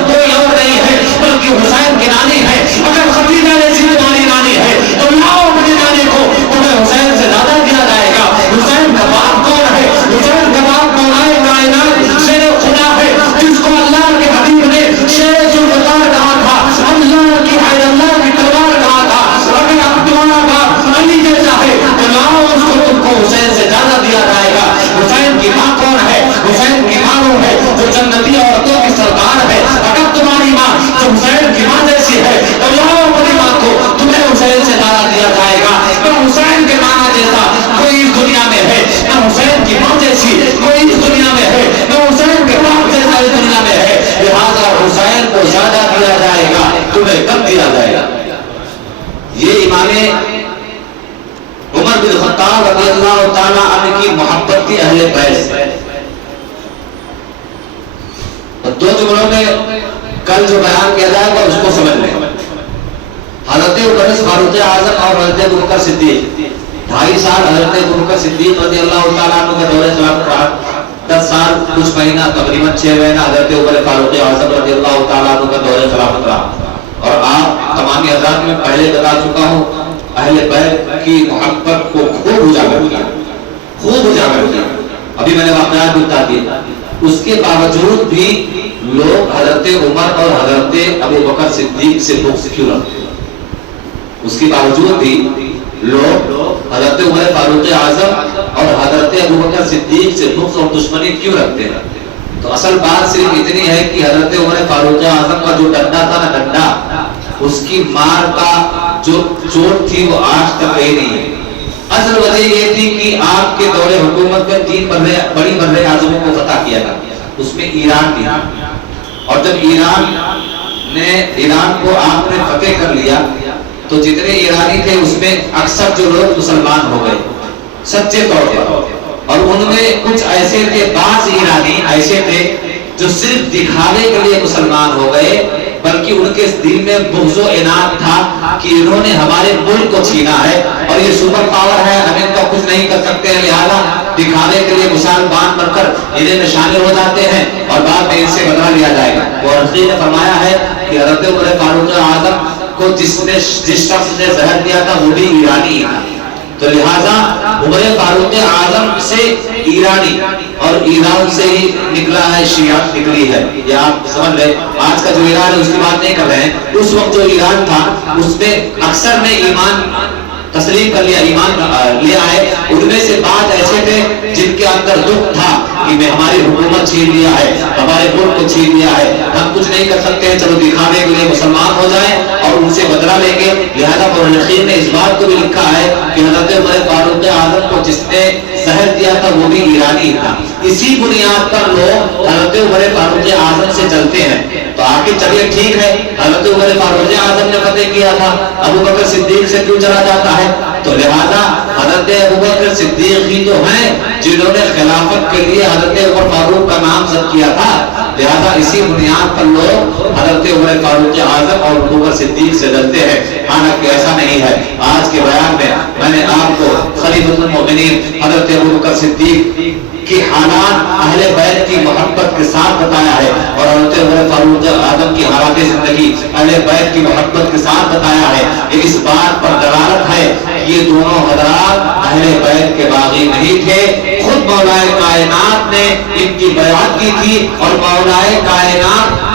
کوئی اور نہیں ہے بلکہ حسین کی نانی ہے۔ اگر خدیجہ جیسی تمہاری نانی ہے تو لاؤ اپنی نانی کو، تمہیں حسین سے زیادہ دیا جائے گا۔ حسین کا باپ کون ہے؟ حسین کا باپ مولا کائنات شیر خدا ہے جس کو اللہ کے حبیب نے شیر ذوالفقار کہا تھا، اللہ کی حید اللہ کی تلوار کہا تھا۔ اگر اب تمہارا باپ علی جیسا ہے تو لاؤ اس کو، تم کو حسین سے زیادہ دیا جائے گا۔ حسین کی ماں کون ہے؟ حسین کی ماں وہ ہے جو جنتی عورتوں کی سردار ہے۔ اگر تمہاری ماں جو حسین کی ماں جیسی ہے تو لاؤ اپنی ماں کو، تمہیں حسین سے زیادہ دیا جائے گا۔ نہ حسین کے ماں جیسا کوئی اس دنیا میں ہے، نہ حسین کی ماں جیسی کوئی اس دنیا میں ہے، نہ حسین کے باپ جیسا اس دنیا میں ہے، لہذا حسین کو زیادہ دیا جائے گا، تمہیں کم دیا جائے گا۔ یہ امام عمر بن خطاب رضی اللہ تعالیٰ عنہ کی محبت کی اہل بیت۔ دو جملوں میں کل جو بیان کیا جائے گا اس کو سمجھ لیں۔ حضرت عمر فاروق اعظم اور حضرت ابوبکر صدیق 2.5 سال حضرت ابوبکر صدیق رضی اللہ تعالیٰ عنہ کا دور خلافت رہا، 10 سال کچھ مہینہ تقریباً 6 مہینہ حضرت عمر فاروق اعظم رضی اللہ تعالیٰ عنہ کا دور خلافت رہا۔ اور آپ تمامی حضرات میں پہلے بتا چکا ہوں، اہل بیت کی محبت کو خوب اجاگر کیا، خوب اجاگر کیا۔ ابھی میں نے واقعات بھی بتا دیے، اس کے باوجود بھی لوگ حضرت عمر اور حضرت ابوبکر صدیق سے بغض کیوں رکھتے ہیں؟ اس کے باوجود بھی لوگ حضرت عمر فاروق اعظم اور حضرت ابوبکر صدیق سے بغض اور دشمنی کیوں رکھتے ہیں؟ تو اصل بات صرف اتنی ہے کہ حضرت عمر فاروق اعظم کا جو ڈنڈا تھا نا، ڈنڈا، اس کی مار کا جو چوٹ تھی وہ آج تک رہی نہیں ہے۔ اصل وجہ یہ تھی کہ آپ کے دور حکومت میں 3 بڑی بر اعظموں کو فتح کیا تھا، اس میں ایران بھی، اور جب ایران کو آپ نے فتح کر لیا تو جتنے ایرانی تھے اس میں اکثر جو لوگ مسلمان ہو گئے سچے طور پر، اور ان میں کچھ ایسے تھے، بعض ایرانی ایسے تھے جو صرف دکھانے کے لیے مسلمان ہو گئے، بلکہ ان کے دل میں بغض و عناد تھا کہ انہوں نے ہمارے ملک کو چھینا ہے اور یہ سپر پاور ہے، ہم ان کا کچھ نہیں کر سکتے ہیں، لہذا دکھانے کے لیے مسلمان بن کر انہیں میں شامل ہو جاتے ہیں اور بعد میں ان سے بدلہ لیا جائے گا۔ اور حضرت نے فرمایا ہے کہ حضرت عمر فاروق اعظم کو جس شخص نے زہر دیا تھا وہ بھی ایرانی تھا، تو لہذا عمر فاروق اعظم سے ایرانی اور ایران سے ہی نکلا ہے شیعہ نکلی ہے، یہ آپ سمجھ لیں۔ آج کا جو ایران ہے اس کی بات نہیں کر رہے ہیں، اس وقت جو ایران تھا اس میں اکثر نے ایمان تسلیم کر لیا، ایمان لے آئے، ان میں سے بعض ایسے تھے جن کے اندر دکھ تھا کہ میں ہماری حکومت چھین لیا ہے، ہمارے ملک کو چھین لیا ہے، ہم کچھ نہیں کر سکتے ہیں، چلو دکھانے کے لیے مسلمان ہو جائیں اور ان سے بدلہ لیں گے۔ لہذا مورخین نے اس بات کو بھی لکھا ہے کہ حضرت عمر فاروق اعظم کو جس نے زہر دیا تھا وہ بھی ایرانی تھا۔ اسی بنیاد پر لوگ حضرت عمر فاروق اعظم سے چلتے ہیں۔ تو آخر چلیے ٹھیک ہے، حضرت عمر فاروق اعظم نے فتح کیا تھا، ابو بکر صدیق سے کیوں چلا جاتا ہے؟ تو لہذا حضرت ابو بکر صدیق ہی تو ہیں جنہوں نے خلافت کے لیے حضرت عمر فاروق کا نام زد کیا تھا۔ لہذا اسی بنیاد پر لوگ حضرت عمر فاروق اعظم اور ابو بکر صدیق سے ڈرتے ہیں، حالانکہ ایسا نہیں ہے۔ آج کے بیان میں نے آپ کو خلیفۃ المؤمنین حضرت ابو بکر صدیق کی حالات اہل بیت کی محبت کے ساتھ بتایا ہے، اور حضرت عمر فاروق اعظم کی حالات زندگی اہل بیت کی محبت کے ساتھ بتایا ہے۔ یہ اس بات پر دلالت ہے کہ یہ دونوں حضرات اہل بیت کے باغی نہیں تھے، خود مولا کائنات نے ان کی بیعت کی تھی، اور مولا کائنات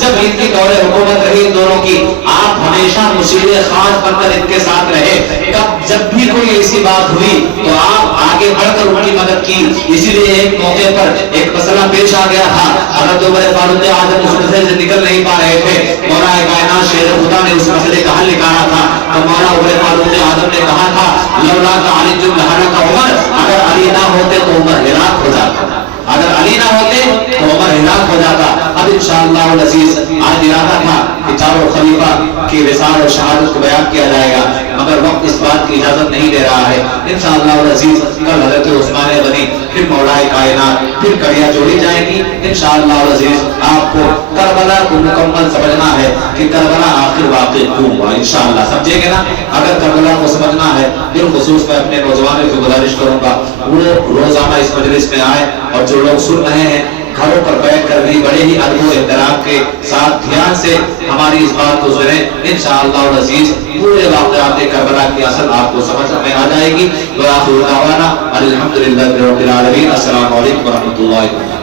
جب ان کی دور حکومت رہی ان دونوں کی، آپ ہمیشہ مشیر خاص بن کر ان کے ساتھ رہے۔ جب بھی کوئی ایسی بات ہوئی تو آپ آگے بڑھ کر ان کی مدد کی۔ اسی لیے ایک موقع پر ایک مسئلہ پیش آ گیا تھا، حضرت عمر فاروق اعظم اس مسئلے سے نکل نہیں پا رہے تھے، مولا کائنات شیر خدا نے اس مسئلے کا حل نکالا تھا۔ تو مولا عمر فاروق اعظم نے کہا تھا لولا علی لہلک عمر، اگر علی نہ ہوتے تو عمر ہلاک ہو جاتا، اگر علی نہ ہوتے تو عمر ہلاک ہو جاتا۔ اب انشاءاللہ العزیز آج ارادہ تھا کہ چاروں خلیفہ کی رسالت اور شہادت کو بیان کیا جائے گا، مگر وقت اس بات کی اجازت نہیں دے رہا ہے۔ انشاءاللہ العزیز کل حضرت عثمان غنی، پھر مولا کائنات، پھر کڑیاں جوڑی جائیں گی انشاءاللہ العزیز۔ آپ کو کربلا کو مکمل سمجھنا ہے کہ کربلا آخر واقع کیوں ہوا، انشاءاللہ سمجھیں گے نا؟ اگر کربلا کو سمجھنا ہے، بالخصوص میں اپنے نوجوانوں کو گزارش کروں گا وہ روزانہ اس مجلس میں آئے، اور جو لوگ سن رہے ہیں گھروں پر بیٹھ کر بھی بڑے ہی ادب و احترام کے ساتھ دھیان سے ہماری اس بات کو سنیں، انشاءاللہ العزیز پورے واقعات کربلا کی اصل آپ کو سمجھ میں آ جائے گی۔ وآخر دعوانا الحمدللہ رب العالمین۔ السلام علیکم ورحمۃ اللہ وبرکاتہ۔